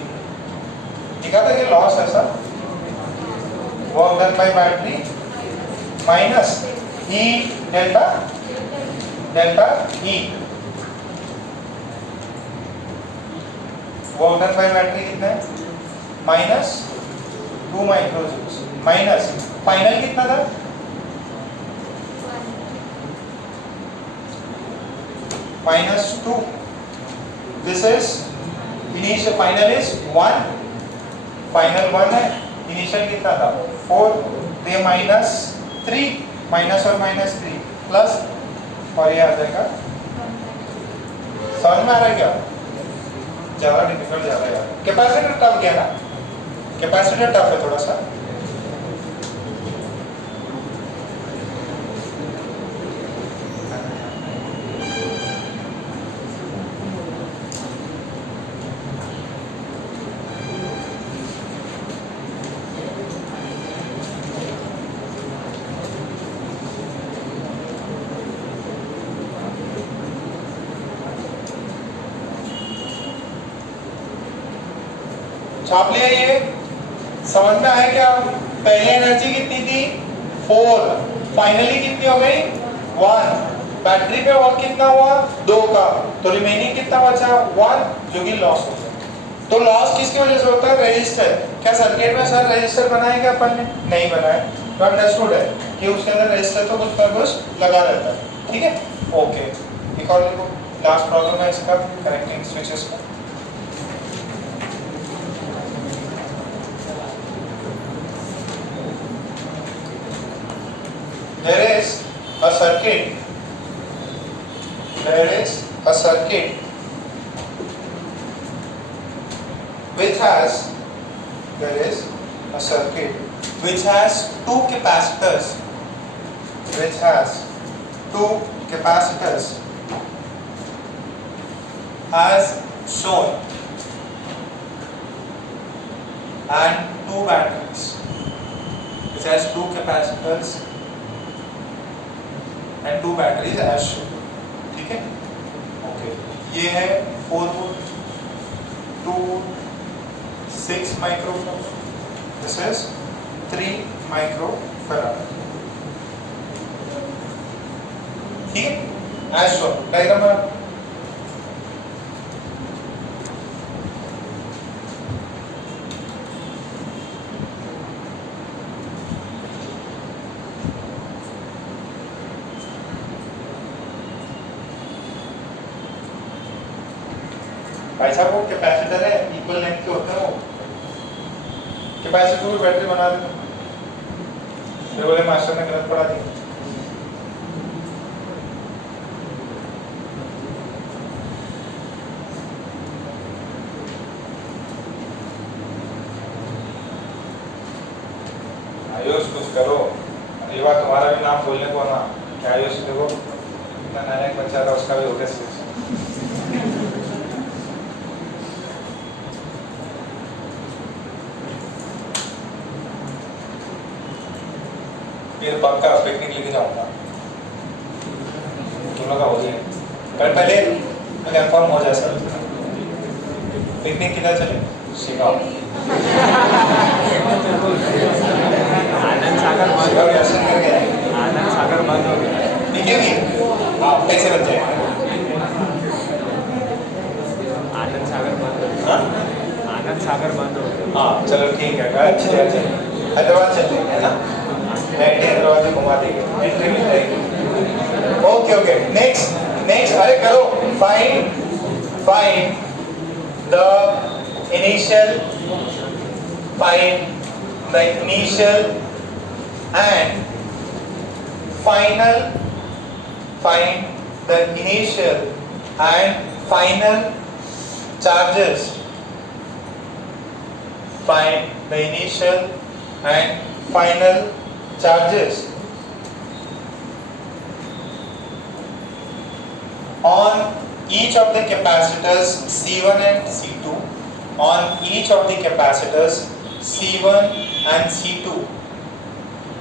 लिखा था कि लॉस ऐसा, work done by battery minus E delta E, work done by battery कितना है? Minus 2 micro joules, minus final कितना था? -2. This is initial, final is 1, final 1 है, initial कितना था? 4, तो ये -3, माइनस और -3 प्लस, और ये आ जाएगा। समझ में आ रहा है क्या? ज़्यादा डिफिकल्ट जा रहा है यार, कैपेसिटर टफ गया ना, कैपेसिटर टफ है थोड़ा सा। छाप लिया ये, समझ में आया क्या? पहले एनर्जी कितनी थी? 4, फाइनली कितनी हो गई? 1, बैटरी पे वर्क कितना हुआ? 2 का, तो रिमेनिंग कितना बचा? 1, जो कि लॉस हो गया। तो लॉस किसकी वजह से होता है? रेजिस्टर। क्या सर्किट में सर रेजिस्टर बनाया क्या अपन ने? नहीं बनाया, तो अंडरस्टूड है कि उसके अंदर रेजिस्टर तो कुछ ना कुछ लगा रहता है। ठीक है, ओके। एक और देखो, लास्ट प्रॉब्लम है इसका, कनेक्टिंग स्विचेस का। There is a circuit which has, there is a circuit which has two capacitors, which has two capacitors as shown, and two batteries, which has two capacitors and two batteries as shown. ठीक है, okay, ये है 4 volt, 2 volt, 6 microfarad, this is 3 microfarad, ठीक है, as shown, diagram में भाई साहब वो कैपेसिटर है, इक्वल लेंथ के होते हैं वो, कैपेसिटर में बैटरी बना देते हैं, फिर बोले मास्टर ने गलत पढ़ा दी। आयुष कुछ करो, ये बात तुम्हारा भी नाम बोलने को ना, क्या आयुष देखो इतना नालायक बच्चा था, उसका भी हो गया स्विच। फिर पक्का पिकनिक लेके जाऊंगा, तुम लोग का हो जाए, पर पहले कंफर्म हो जाए सर, पिकनिक किधर चले? शिकागो। आनंद सागर बंद हो गया, आनंद सागर बंद हो गया, ठीक है भी, आप कैसे बच जाए? आनंद सागर बंद हो गया, आनंद सागर बंद हो गया। हाँ चलो ठीक है, अच्छे हैदराबाद चलते हैं ना, हैदराबाद घुमा देंगे, एंट्री मिल जाएगी। ओके ओके, नेक्स्ट नेक्स्ट, अरे करो, find the initial, find the initial and final, find the initial and final charges, find the initial and final charges on each of the capacitors C1 and C2, on each of the capacitors C1 and C2,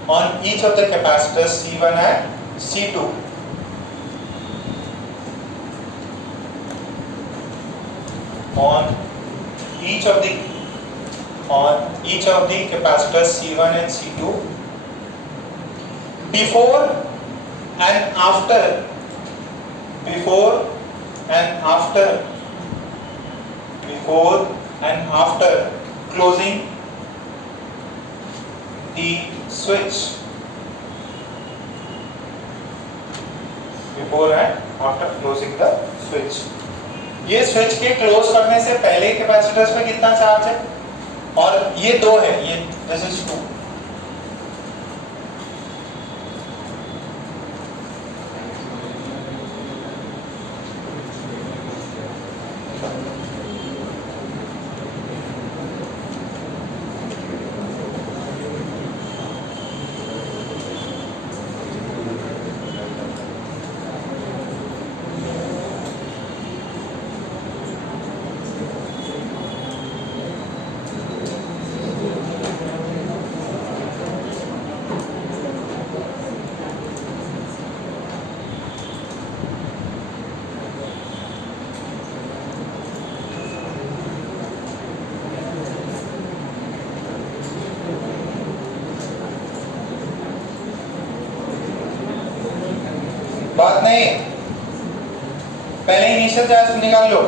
on each of the capacitors C1 and C2, on each of the capacitors C1 and C2, before and after closing the switch, before and after closing the switch। ये switch के close करने से पहले capacitors पे कितना charge है, और ये दो है, ये दिस इज 2, बात नहीं, पहले इनिशियल चार्ज निकाल लो।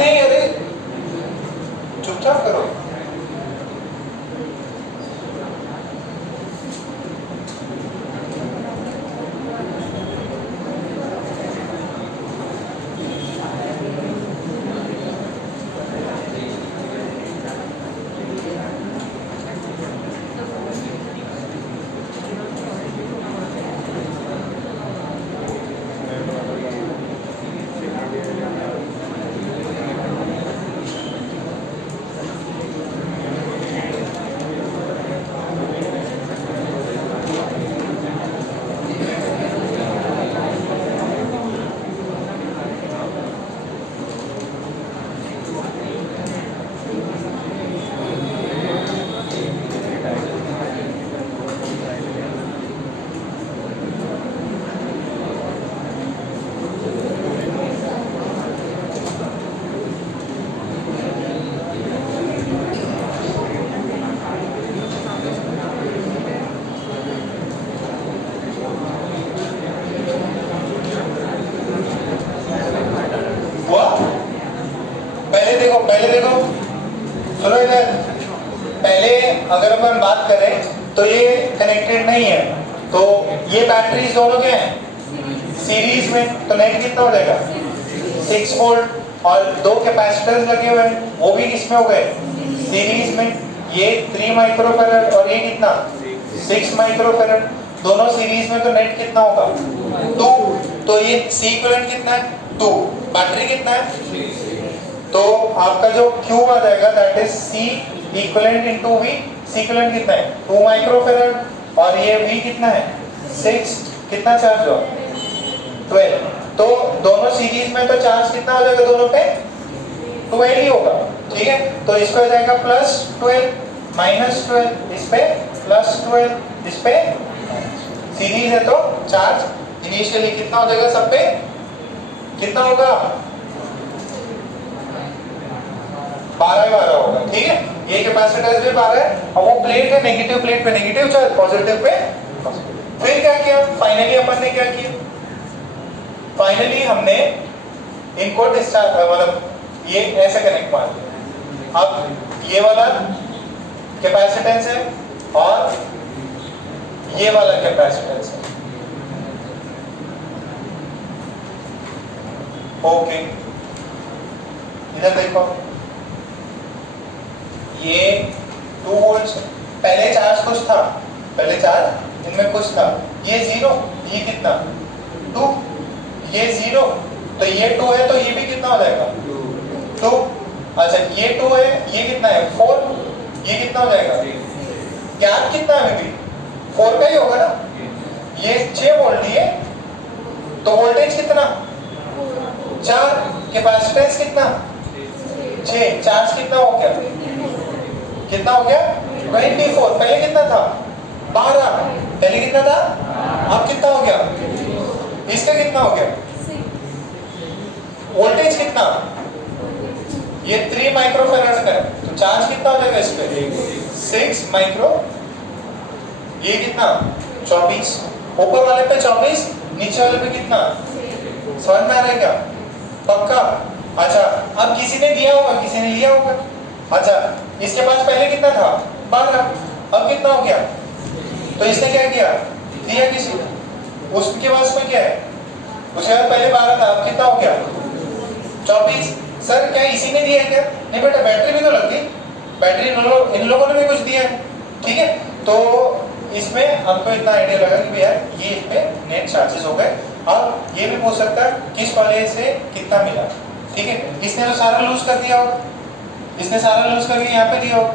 नहीं, अरे चुपचाप करो। पहले देखो, सुनो इधर। पहले अगर अपन बात करें तो ये कनेक्टेड नहीं है, तो ये बैटरीज दोनों क्या है सीरीज में, तो नेट कितना हो जाएगा 6 वोल्ट, और दो कैपेसिटर्स लगे हुए हैं वो भी किसमें हो गए सीरीज में, ये 3 माइक्रोफैरड और ये कितना 6 माइक्रोफैरड, दोनों सीरीज में, तो नेट कितना होगा 2, तो ये सी इक्विवेलेंट कितना है 2, बैटरी कितना है, तो आपका जो Q आ जाएगा that is C equivalent into V, C equivalent कितना है 2 माइक्रोफैरड, और ये V कितना है 6, कितना चार्ज हुआ 12, तो दोनों सीरीज में, तो चार्ज कितना हो जाएगा दोनों पे 12 ही होगा, ठीक है। तो इसको हो जाएगा +12 -12, इस पे +12, इस पे सीरीज है तो चार्ज इनिशियली कितना हो जाएगा सब पे, कितना होगा 12 होगा, ठीक है। ये कैपेसिटेंस भी 12 है, और वो प्लेट है नेगेटिव प्लेट पे negative charge, positive pay positive. फिर क्या किया फाइनली अपन ने, क्या किया फाइनली हमने इनको डिस्चार्ज, मतलब ये ऐसे कनेक्ट मार दिया। अब ये वाला कैपेसिटेंस है और ये वाला कैपेसिटेंस है, ओके। इधर देखो, ये 2 वोल्ट, पहले चार्ज कुछ था, पहले चार्ज इनमें कुछ था, ये 0, ये कितना 2, ये 0, तो ये 2 है, तो ये भी कितना हो जाएगा 2, अच्छा ये 2 है, ये कितना है 4, ये कितना हो जाएगा, गैप कितना है अभी 4 का ही होगा ना, ये 6 वोल्ट, ये तो वोल्टेज कितना 4, कैपेसिटेंस कितना 6, चार्ज कितना हो गया, कितना हो गया 24, पहले कितना था 12, पहले कितना था, अब कितना हो गया, इसका कितना हो गया, वोल्टेज कितना, ये 3 माइक्रोफैरड का है, तो चार्ज कितना हो जाएगा इस पे 6 माइक्रो, ये कितना 24, ऊपर वाले पे 24, नीचे वाले पे कितना, समझ में आ रहा है क्या, पक्का। अच्छा अब किसी ने दिया होगा, किसी ने लिया होगा, अच्छा इसके पास पहले कितना था 12, अब कितना हो गया, तो इसने क्या किया दिया किसी को, उसके पास में क्या है, उसके बाद पहले 12 था, अब कितना हो गया 24, सर क्या इसी ने दिया है क्या, नहीं बेटा बैटरी भी तो लग गई, बैटरी इन लोगों ने भी कुछ दिया है, ठीक है। तो इसमें हमको इतना आइडिया लगा कि यार ये इस पे नेट चार्जेस हो गए। अब ये भी पूछ सकता है किस वाले से कितना मिला, ठीक है, इसने तो सारा लूज कर दिया होगा, इसने सारा लूज करके यहाँ पे दिया होगा,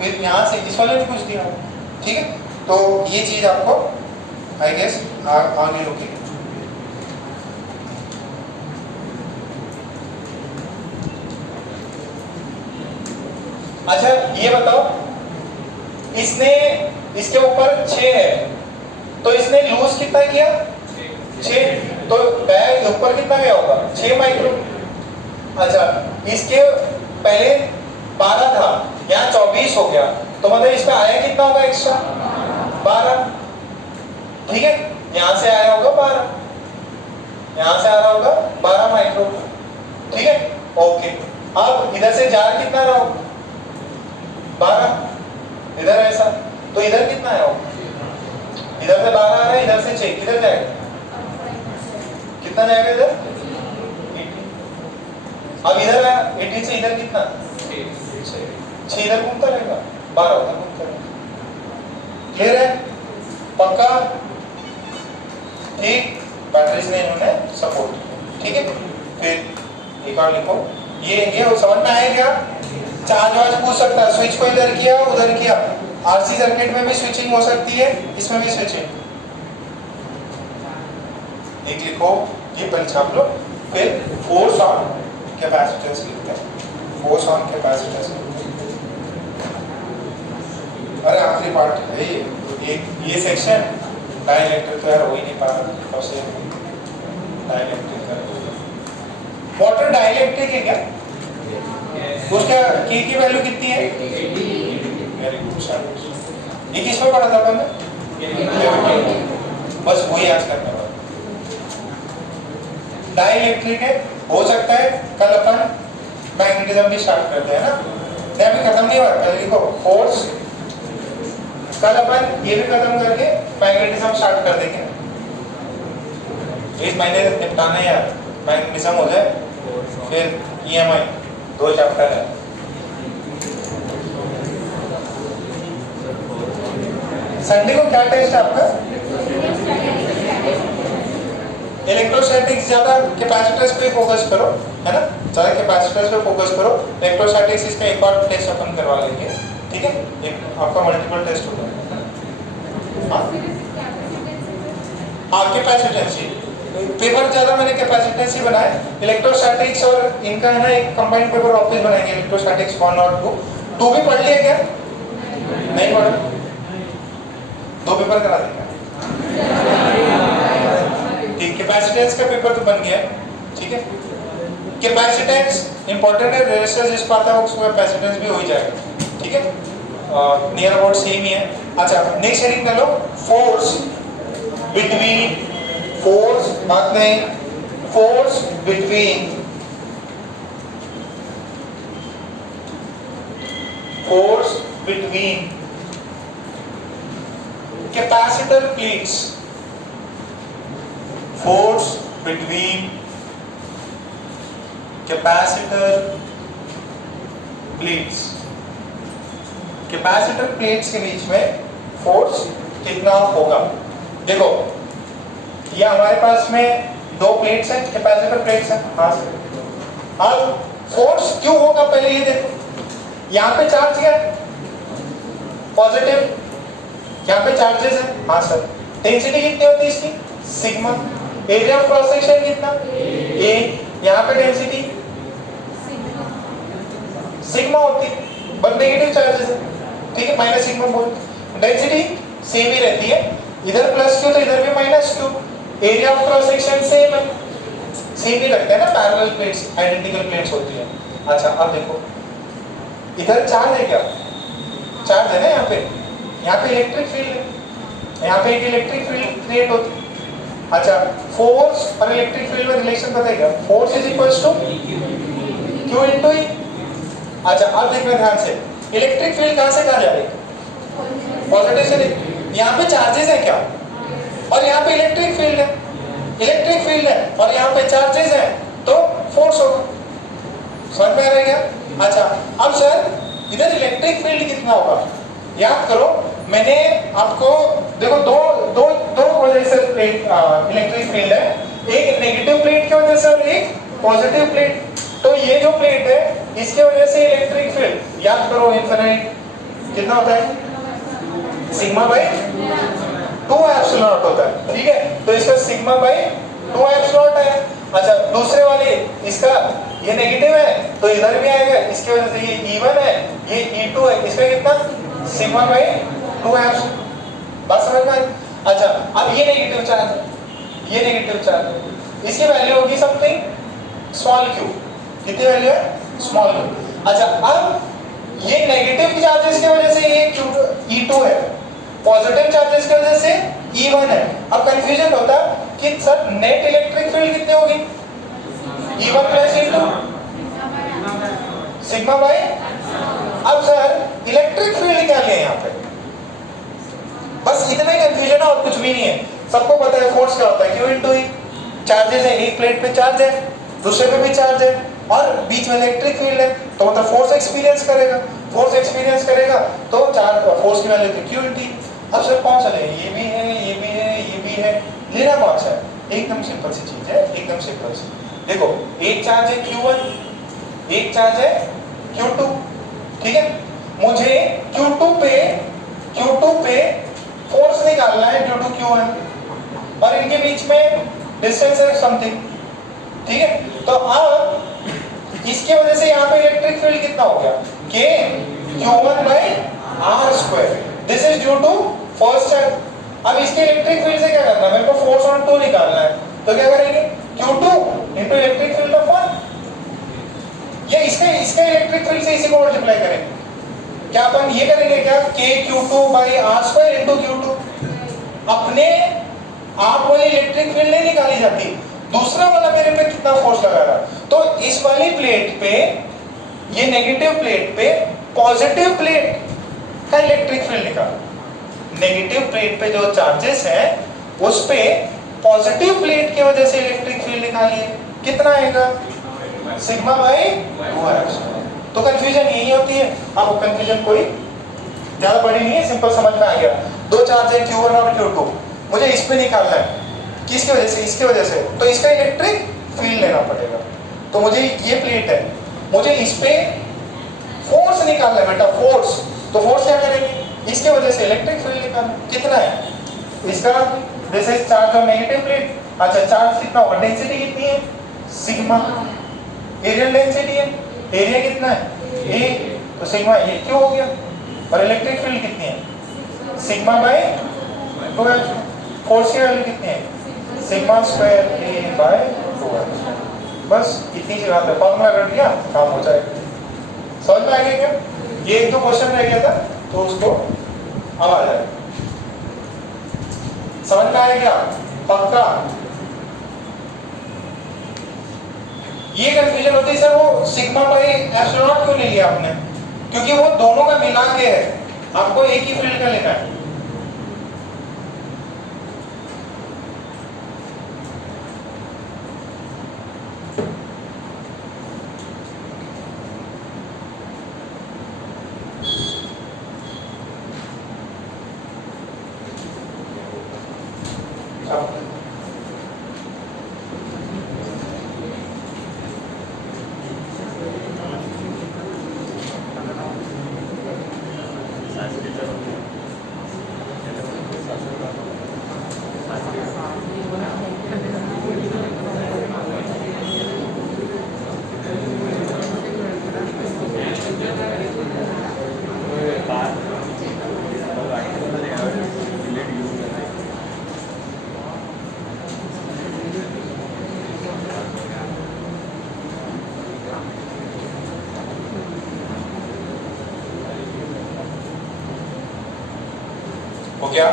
फिर यहाँ से इस वाले ने कुछ दिया होगा, ठीक है। तो ये चीज आपको आई गेस आगे होगी। अच्छा ये बताओ, इसने इसके ऊपर 6 है, तो इसने लूज कितना किया 6, तो बैग ऊपर कितना गया होगा 6 माइक्रो। अच्छा इसके पहले 12 था, यहाँ 24 हो गया, तो मतलब इसमें आया कितना होगा एक्स्ट्रा 12, ठीक है, यहाँ से आया होगा 12, यहाँ से आ रहा होगा 12 माइक्रो, ठीक है, ओके। इधर से जार कितना रहा होगा? 12, इधर ऐसा, तो इधर कितना है? इधर से 12 आ रहा है, इधर से 6, किधर जाएगा? कितना जाएगा इधर? 18। अब इधर आया 18 से इधर कितना? 6 इधर घूमता रहेगा, 12 उधर घूमता रहेगा। क्लियर है? पक्का? ठीक, बैटरीज ने इन्होंने सपोर्ट किया। ठीक है, फिर एक और लिखो, ये समझ में आया क्या? चार्ज वार्ज पूछ सकता है, स्विच को इधर किया उधर किया। आरसी सर्किट में भी स्विचिंग हो सकती है, इसमें भी स्विचिंग। एक लिखो, ये पहले छाप लो, फिर फोर्स ऑन कैपेसिटेंस लिखते हैं, फोर्स ऑन कैपेसिटेंस। अरे आखिरी पार्ट है ये सेक्शन। डाइलेक्ट्रिक तो यार हो ही नहीं पा रहा, कब से डाइलेक्ट्रिक है। वाटर डाइलेक्ट्रिक है क्या? उसका की वैल्यू कितनी है? Very good sir. ये किस में पढ़ा था अपन ने? बस वही आज करने वाला। डाइलेक्ट्रिक है, हो सकता है कल अपन मैग्नेटिज्म भी स्टार्ट करते हैं ना। नहीं अभी खत्म नहीं हुआ, पहले लिखो फोर्स। कल अपन ये भी खत्म करके मैग्नेटिज्म स्टार्ट कर देंगे। इस महीने निपटाना है यार, मैग्नेटिज्म हो जाए, फिर EMI 2 चैप्टर है। संडे को क्या टेस्ट है आपका? इलेक्ट्रोस्टैटिक्स ज्यादा कैपेसिटर्स पे फोकस करो, है ना, ज्यादा कैपेसिटर्स पे फोकस करो। इलेक्ट्रोस्टैटिक्स इसका एक और टेस्ट अपन करवा लेंगे, ठीक है, एक आपका मल्टीपल टेस्ट होगा। हाँ कैपेसिटेंस ही पेपर ज्यादा मैंने कैपेसिटेंस ही बनाया। इलेक्ट्रोस्टैटिक्स और इनका है ना एक कंबाइंड पेपर वापस बनाएंगे, इलेक्ट्रोस्टैटिक्स 1 और 2। 2 भी पढ़ लिया क्या? नहीं पढ़ा? 2 पेपर करा देंगे। ठीक, कैपेसिटेंस का पेपर तो बन गया, ठीक है। कैपेसिटेंस इंपॉर्टेंट है, रेजिस्टेंस जिस पाता है उसको कैपेसिटेंस भी हो ही जाएगा, ठीक है, नियर अबाउट सेम ही है। अच्छा नेक्स्ट हेडिंग कर लो, फोर्स बिटवीन, फोर्स बात नहीं, force between, force between capacitor plates, force between capacitor plates. Capacitor plates के बीच में फोर्स कितना होगा? देखो ये हमारे पास में 2 प्लेट्स हैं, कैपेसिटर प्लेट्स हैं। हाँ सर, अब फोर्स क्यों होगा पहले ये देखो, यहाँ पे चार्ज क्या है? पॉजिटिव, यहाँ पे चार्जेस है। हाँ सर, डेंसिटी कितनी होती है इसकी? Sigma. Area of cross section कितना? ए। यहाँ पे डेंसिटी सिग्मा होती है, बट नेगेटिव चार्जेस है, ठीक है, माइनस सिग्मा बोल। डेंसिटी सेम ही रहती है, इधर प्लस क्यू तो इधर भी minus Q. Area of cross section same है, सेम ही रखते हैं ना, पैरेलल प्लेट्स आइडेंटिकल प्लेट्स होती है। अच्छा अब देखो इधर चार्ज है क्या? चार्ज है ना, यहाँ पे इलेक्ट्रिक फील्ड है, यहाँ पे एक इलेक्ट्रिक फील्ड क्रिएट होती है। अच्छा फोर्स और इलेक्ट्रिक फील्ड में रिलेशन बताइएगा, force is equals to Q into E. अच्छा अब देखना ध्यान से, इलेक्ट्रिक फील्ड कहां से कहां जा रही है? पॉजिटिव से। यहाँ पे चार्जेस है क्या? और यहाँ पे इलेक्ट्रिक फील्ड है, इलेक्ट्रिक फील्ड है और यहाँ पे चार्जेस है, तो फोर्स होगा। समझ में आ रहा है क्या? अच्छा अब सर इधर इलेक्ट्रिक फील्ड कितना होगा? याद करो मैंने आपको देखो दो वजह से इलेक्ट्रिक फील्ड है, एक नेगेटिव प्लेट की वजह से और एक पॉजिटिव प्लेट। तो ये जो प्लेट है इसके वजह से इलेक्ट्रिक फील्ड याद करो इनफिनिट कितना होता है? सिग्मा बाई 2 एप्सिलॉन नॉट होता है, ठीक है, तो इसका सिग्मा बाई 2 एप्सिलॉन नॉट है। अच्छा दूसरे वाले इसका ये नेगेटिव है तो इधर भी आएगा, इसकी वजह से ये E1 है, ये E2 है, इसका कितना? Sigma by 2 epsilon. बात समझ में आई? अच्छा अब ये नेगेटिव चार्ज है, ये नेगेटिव चार्ज है, इसकी वैल्यू होगी समथिंग स्मॉल q। कितनी वैल्यू है? Small q। अच्छा अब ये नेगेटिव चार्जेस की वजह से ये E2 है, पॉजिटिव चार्जेस की वजह से E1 है। अब कंफ्यूजन होता कि सर नेट इलेक्ट्रिक फील्ड कितनी होगी? E1 plus E2 sigma by. अब सर इलेक्ट्रिक फील्ड क्या है यहाँ पे, बस इतना ही कंफ्यूजन है और कुछ भी नहीं है। सबको पता है फोर्स क्या होता है, Q इंटू ई। चार्जेस है, एक प्लेट पे चार्ज है, दूसरे पे भी चार्ज है और बीच में इलेक्ट्रिक फील्ड है, तो मतलब फोर्स एक्सपीरियंस करेगा। फोर्स एक्सपीरियंस करेगा तो चार्ज फोर्स की वैल्यू थी Q इंटू ई। अब सर कौन सा ले, ये भी है, ये भी है, ये भी है, लेना कौन सा है? एकदम सिंपल सी चीज है, एकदम सिंपल सी। देखो एक चार्ज है Q1, एक चार्ज है Q2, ठीक है। मुझे Q2 पे फोर्स निकालना है ड्यू टू Q1 और इनके बीच में डिस्टेंस है समथिंग, ठीक है। तो अब इसके वजह से यहाँ पे इलेक्ट्रिक फील्ड कितना हो गया, K Q1 by R square. This is due to first charge. अब इसके इलेक्ट्रिक फील्ड से क्या करना है, मेरे को फोर्स ऑन 2 निकालना है, तो क्या करेंगे Q2 into electric field of 1, या इसका इलेक्ट्रिक फील्ड से इसी को मल्टीप्लाई करेंगे। क्या अपन ये करेंगे क्या, K Q2 by R square into Q2। अपने आप वाली इलेक्ट्रिक फील्ड नहीं निकाली जाती, दूसरा वाला मेरे पे कितना फोर्स लगा रहा, तो इस वाली प्लेट पे, ये नेगेटिव प्लेट पे पॉजिटिव प्लेट का इलेक्ट्रिक फील्ड निकाल। नेगेटिव प्लेट पे जो चार्जेस है उस पे पॉजिटिव प्लेट की वजह से इलेक्ट्रिक फील्ड निकालिए, कितना आएगा, सिग्मा बाई 2r। तो कंफ्यूजन यही होती है। अब कंफ्यूजन कोई ज्यादा बड़ी नहीं है, सिंपल समझ में आ गया। दो चार्ज है Q1 और Q2, मुझे इस पे निकालना है, किसकी वजह से, इसके वजह से, तो इसका इलेक्ट्रिक फील्ड लेना पड़ेगा। तो मुझे ये प्लेट है, मुझे इस पे फोर्स निकालना है बेटा, फोर्स। तो फोर्स क्या करेंगे, इसके वजह से इलेक्ट्रिक फील्ड निकालना, कितना है इसका, this is charge on negative plate. अच्छा चार्ज कितना होगा, डेंसिटी कितनी है, सिग्मा, एरियल डेंसिटी है, एरिया कितना है ए, तो सिग्मा ये क्यों हो गया, और इलेक्ट्रिक फील्ड कितनी है, सिग्मा बाई 2h। फोर्स की वैल्यू कितनी है, sigma square A by 2h। बस इतनी सी बात है, फॉर्मूला रट दिया काम हो जाएगा। समझ में आ गया क्या, ये एक दो क्वेश्चन रह गया था तो उसको अब आ जाएगा, समझ में आया क्या, पक्का। ये कंफ्यूजन होती है सर, वो सिग्मा बाई एप्सिलॉन क्यों नहीं लिया आपने, क्योंकि वो दोनों का मिला के है, आपको एक ही फील्ड का लेना है। हो गया,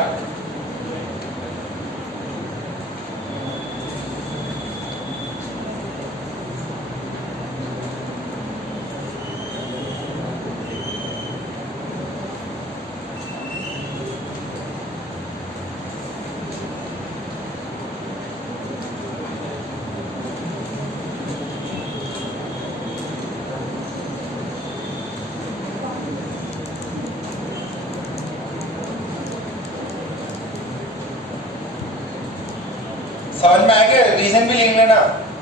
समझ में आ गया। रीजन भी लिख लेना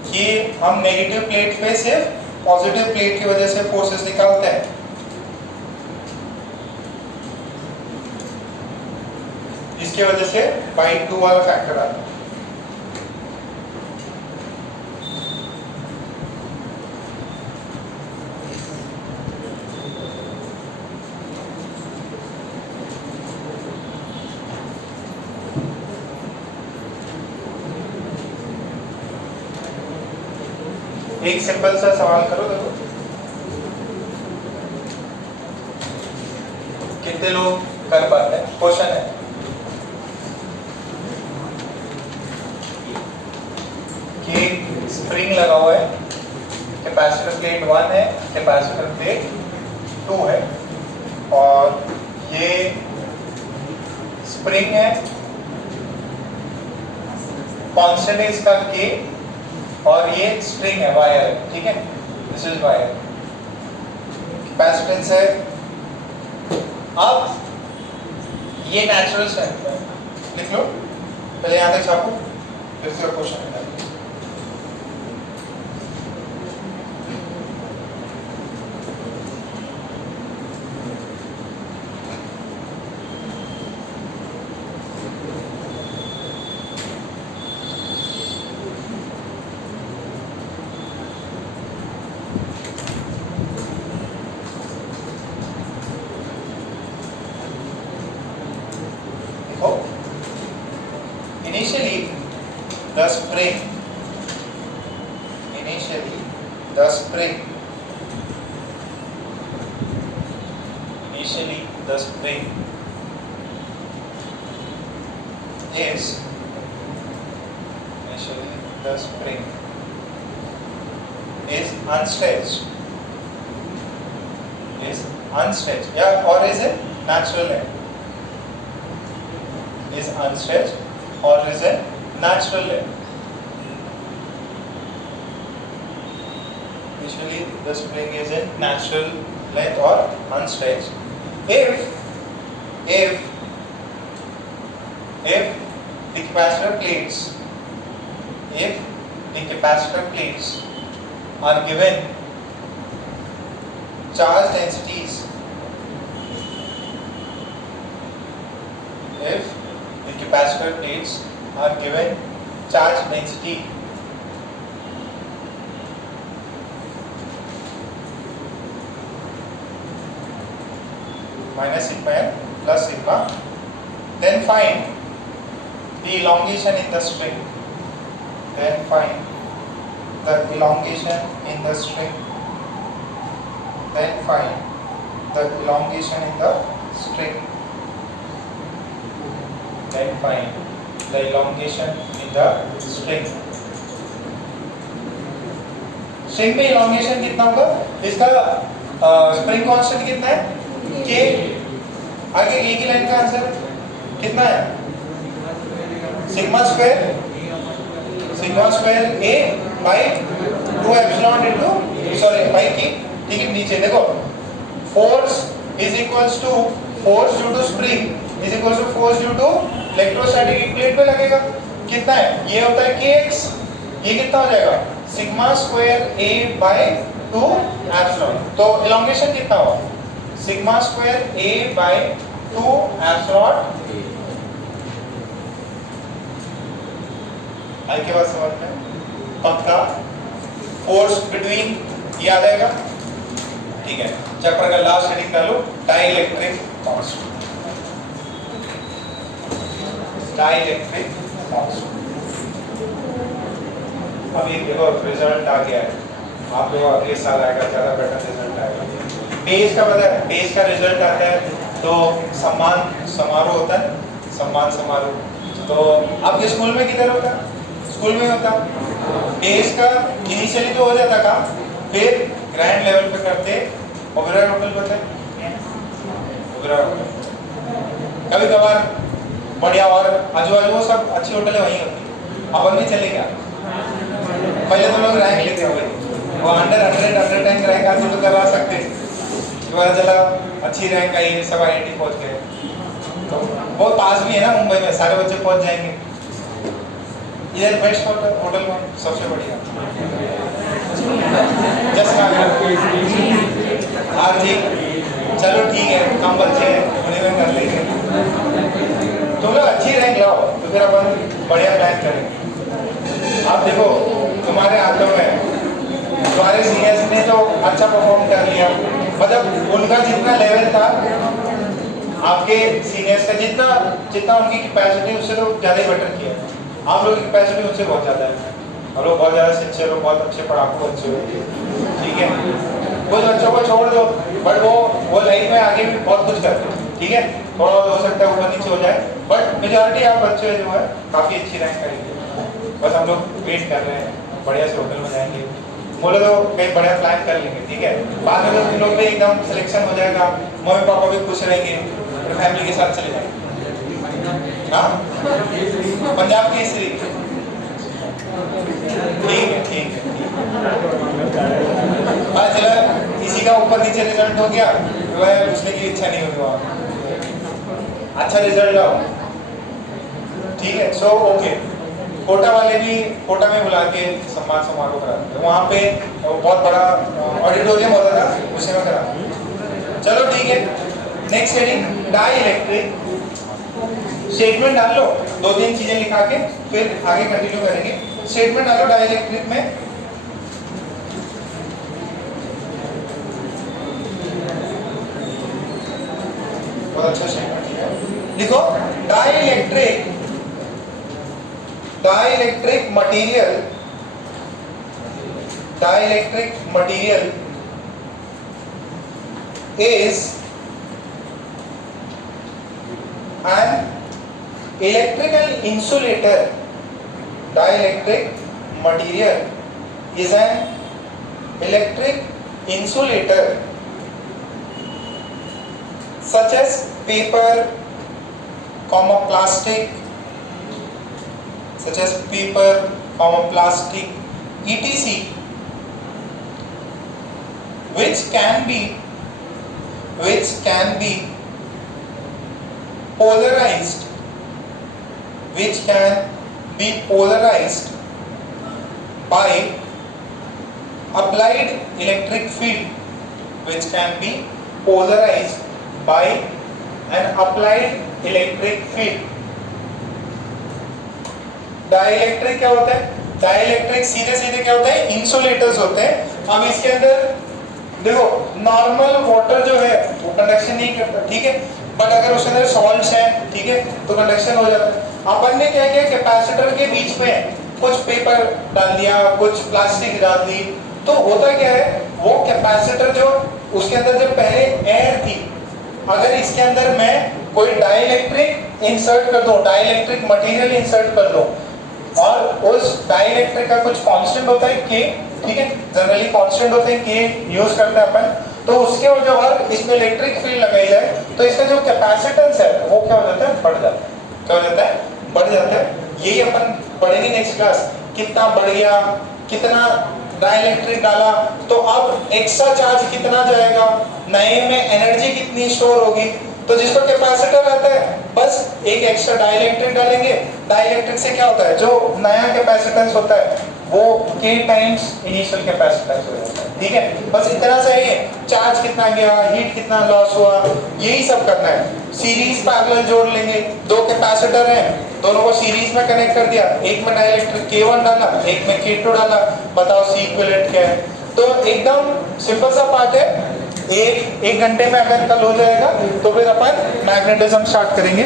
कि हम नेगेटिव प्लेट पे सिर्फ पॉजिटिव प्लेट की वजह से फोर्सेस निकालते हैं। इसके वजह से बाई 2 वाला फैक्टर आता है। एक सिंपल सा सवाल करो, देखो कितने लोग कर पाते हैं। क्वेश्चन है कि स्प्रिंग लगा हुआ है कैपेसिटर प्लेट 1 है, कैपेसिटर प्लेट 2 है, और ये स्प्रिंग है, कांस्टेंट है इसका K, और ये स्प्रिंग है, वायर है, ठीक है, दिस इज वायर, कैपेसिटेंस है। अब ये नेचुरल स्ट्रेंथ है, लिख लो पहले यहां तक छापो, फिर से क्वेश्चन है। Initially, the spring is unstretched, yeah, or is it natural end? Is unstretched or is a natural end? Usually the spring is in natural length or unstretched. If the capacitor plates are given charge densities, if the capacitor plates are given charge density minus sigma n plus sigma, then find the elongation in the string. Then find the elongation in the string. Then find the elongation in the string. Then find the elongation in the string. String में elongation कितना होगा? इसका spring constant कितना है? K। आगे A की line का answer कितना है? Sigma square A by 2 epsilon into by K, ठीक है। नीचे देखो, force is equals to force due to spring is equals to force due to electrostatic plate पे लगेगा, कितना है? ये होता है kx, ये कितना हो जाएगा? Sigma square A by 2 epsilon. तो elongation कितना हुआ? Sigma square A by 2 epsilon. आई के बाद समझ में पक्का फोर्स बिटवीन याद आएगा, ठीक है। चैप्टर का लास्ट हेडिंग कर लो, डाइलेक्ट्रिक फोर्स। Dielectric force. अभी देखो रिजल्ट आ गया है, आप लोग अगले साल आएगा, ज्यादा बेटर रिजल्ट आएगा। पेज का पता है, पेज का रिजल्ट आता है तो सम्मान समारोह होता है, सम्मान समारोह। तो आपके स्कूल में किधर होता है? स्कूल में होता। पेज का इनिशियली तो हो जाता काम, फिर ग्रैंड लेवल पे करते ओबेरॉय होटल होता है, ओबेरॉय होटल। कभी कभार बढ़िया और आजू बाजू वो सब अच्छी होटलें वहीं होती है। अपन भी चले क्या? पहले तो लोग रैंक लेते हुए, वो अंडर 10 रैंक आती तो करवा सकते, पता चला अच्छी रैंक आई है, सब IIT पहुंच गए। तो बहुत पास भी है ना मुंबई में, सारे बच्चे पहुंच जाएंगे। इधर बेस्ट होटल में सबसे बढ़िया जस्ट हाँ ठीक, चलो ठीक है, कम बच्चे हैं उन्हीं में कर लेंगे। तुम लोग अच्छी रैंक लाओ तो फिर अपन बढ़िया प्लान करेंगे। आप देखो तुम्हारे हाथों में, तुम्हारे सीनियर्स ने तो अच्छा परफॉर्म कर लिया, मतलब उनका जितना लेवल था, आपके सीनियर्स का जितना उनकी कैपेसिटी उससे तो ज़्यादा ही बेटर किया। आप लोगों की कैपेसिटी उससे बहुत ज़्यादा है, और लोग बहुत ज़्यादा सिंसियर हो, बहुत अच्छे पढ़ाकू बच्चे हो, ठीक है। कुछ बच्चों को छोड़ दो, बट वो लाइफ में आगे भी बहुत कुछ करते हैं, ठीक है। थोड़ा बहुत हो सकता है ऊपर नीचे हो जाए, बट मेजॉरिटी आप बच्चे जो है काफ़ी अच्छी रैंक करेंगे। बस हम लोग वेट कर रहे हैं, बढ़िया से होटल में जाएंगे, बोले तो कहीं बढ़िया प्लान कर लेंगे, ठीक है। बाद में तो तुम लोग भी एकदम सिलेक्शन हो जाएगा, मम्मी पापा भी खुश रहेंगे, फिर फैमिली के साथ चले जाएंगे। हाँ, पंजाब केसरी, ठीक है ठीक है। हाँ चला, किसी का ऊपर नीचे रिजल्ट हो गया, वह पूछने की इच्छा नहीं होगी वहाँ। अच्छा रिजल्ट लाओ, ठीक है। सो ओके, कोटा वाले भी कोटा में बुला के सम्मान समारोह कराते हैं, वहाँ पे बहुत बड़ा ऑडिटोरियम होता था, उसी में करा। चलो ठीक है, next heading dielectric. Statement डाल लो, 2-3 चीजें लिखा के फिर आगे कंटिन्यू करेंगे। स्टेटमेंट डालो डाई इलेक्ट्रिक में। बहुत अच्छा स्टेटमेंट है, लिखो dielectric material is an electrical insulator. Dielectric material is an electric insulator such as paper, plastic, such as paper, plastic, etc., which can be polarized, by applied electric field, which can be polarized by an applied electric field. Dielectric क्या होता है? Dielectric सीधे सीधे क्या होता है? Insulators होते हैं। अब इसके अंदर देखो, नॉर्मल वाटर जो है वो कंडक्शन नहीं करता, ठीक है, बट अगर उसके अंदर सॉल्ट्स हैं, ठीक है, तो कंडक्शन हो जाता है। अपन ने क्या किया, कैपेसिटर के बीच में कुछ पेपर डाल दिया, कुछ प्लास्टिक डाल दी, तो होता क्या है, वो कैपेसिटर जो उसके अंदर जब पहले एयर थी, अगर इसके अंदर मैं कोई डाइइलेक्ट्रिक इंसर्ट कर दूं, डाइइलेक्ट्रिक मटेरियल इंसर्ट कर दूं, और उस डाइइलेक्ट्रिक का कुछ कांस्टेंट होता है K, ठीक है, जनरली कांस्टेंट होते हैं K यूज करते हैं अपन, तो उसके जो और इसमें इलेक्ट्रिक फील्ड लगाई जाए तो इसका जो कैपेसिटेंस है वो क्या हो जाता है? बढ़ जाता है। क्या हो जाता है? बढ़ जाता है। यही अपन पढ़ेंगे नेक्स्ट क्लास, कितना बढ़ गया, कितना डाइइलेक्ट्रिक डाला तो अब एक्स्ट्रा चार्ज कितना जाएगा, नए में एनर्जी कितनी स्टोर होगी। तो जिसको कैपेसिटर रहता है बस एक एक्स्ट्रा डाइइलेक्ट्रिक डालेंगे, डाइइलेक्ट्रिक से क्या होता है, जो नया कैपेसिटेंस होता है वो K टाइम्स इनिशियल कैपेसिटेंस हो जाता है, ठीक है। बस इतना सा ही, चार्ज कितना गया, हीट कितना लॉस हुआ, यही सब करना है। सीरीज पैरेलल जोड़ लेंगे, 2 कैपेसिटर हैं, दोनों को सीरीज में कनेक्ट कर दिया, एक में डाइइलेक्ट्रिक K1 डाला, एक में K2 डाला, बताओ सी इक्विवेलेंट क्या है। तो एकदम सिंपल सा पार्ट है, एक घंटे में अगर कल हो जाएगा तो फिर अपन मैग्नेटिज्म स्टार्ट करेंगे।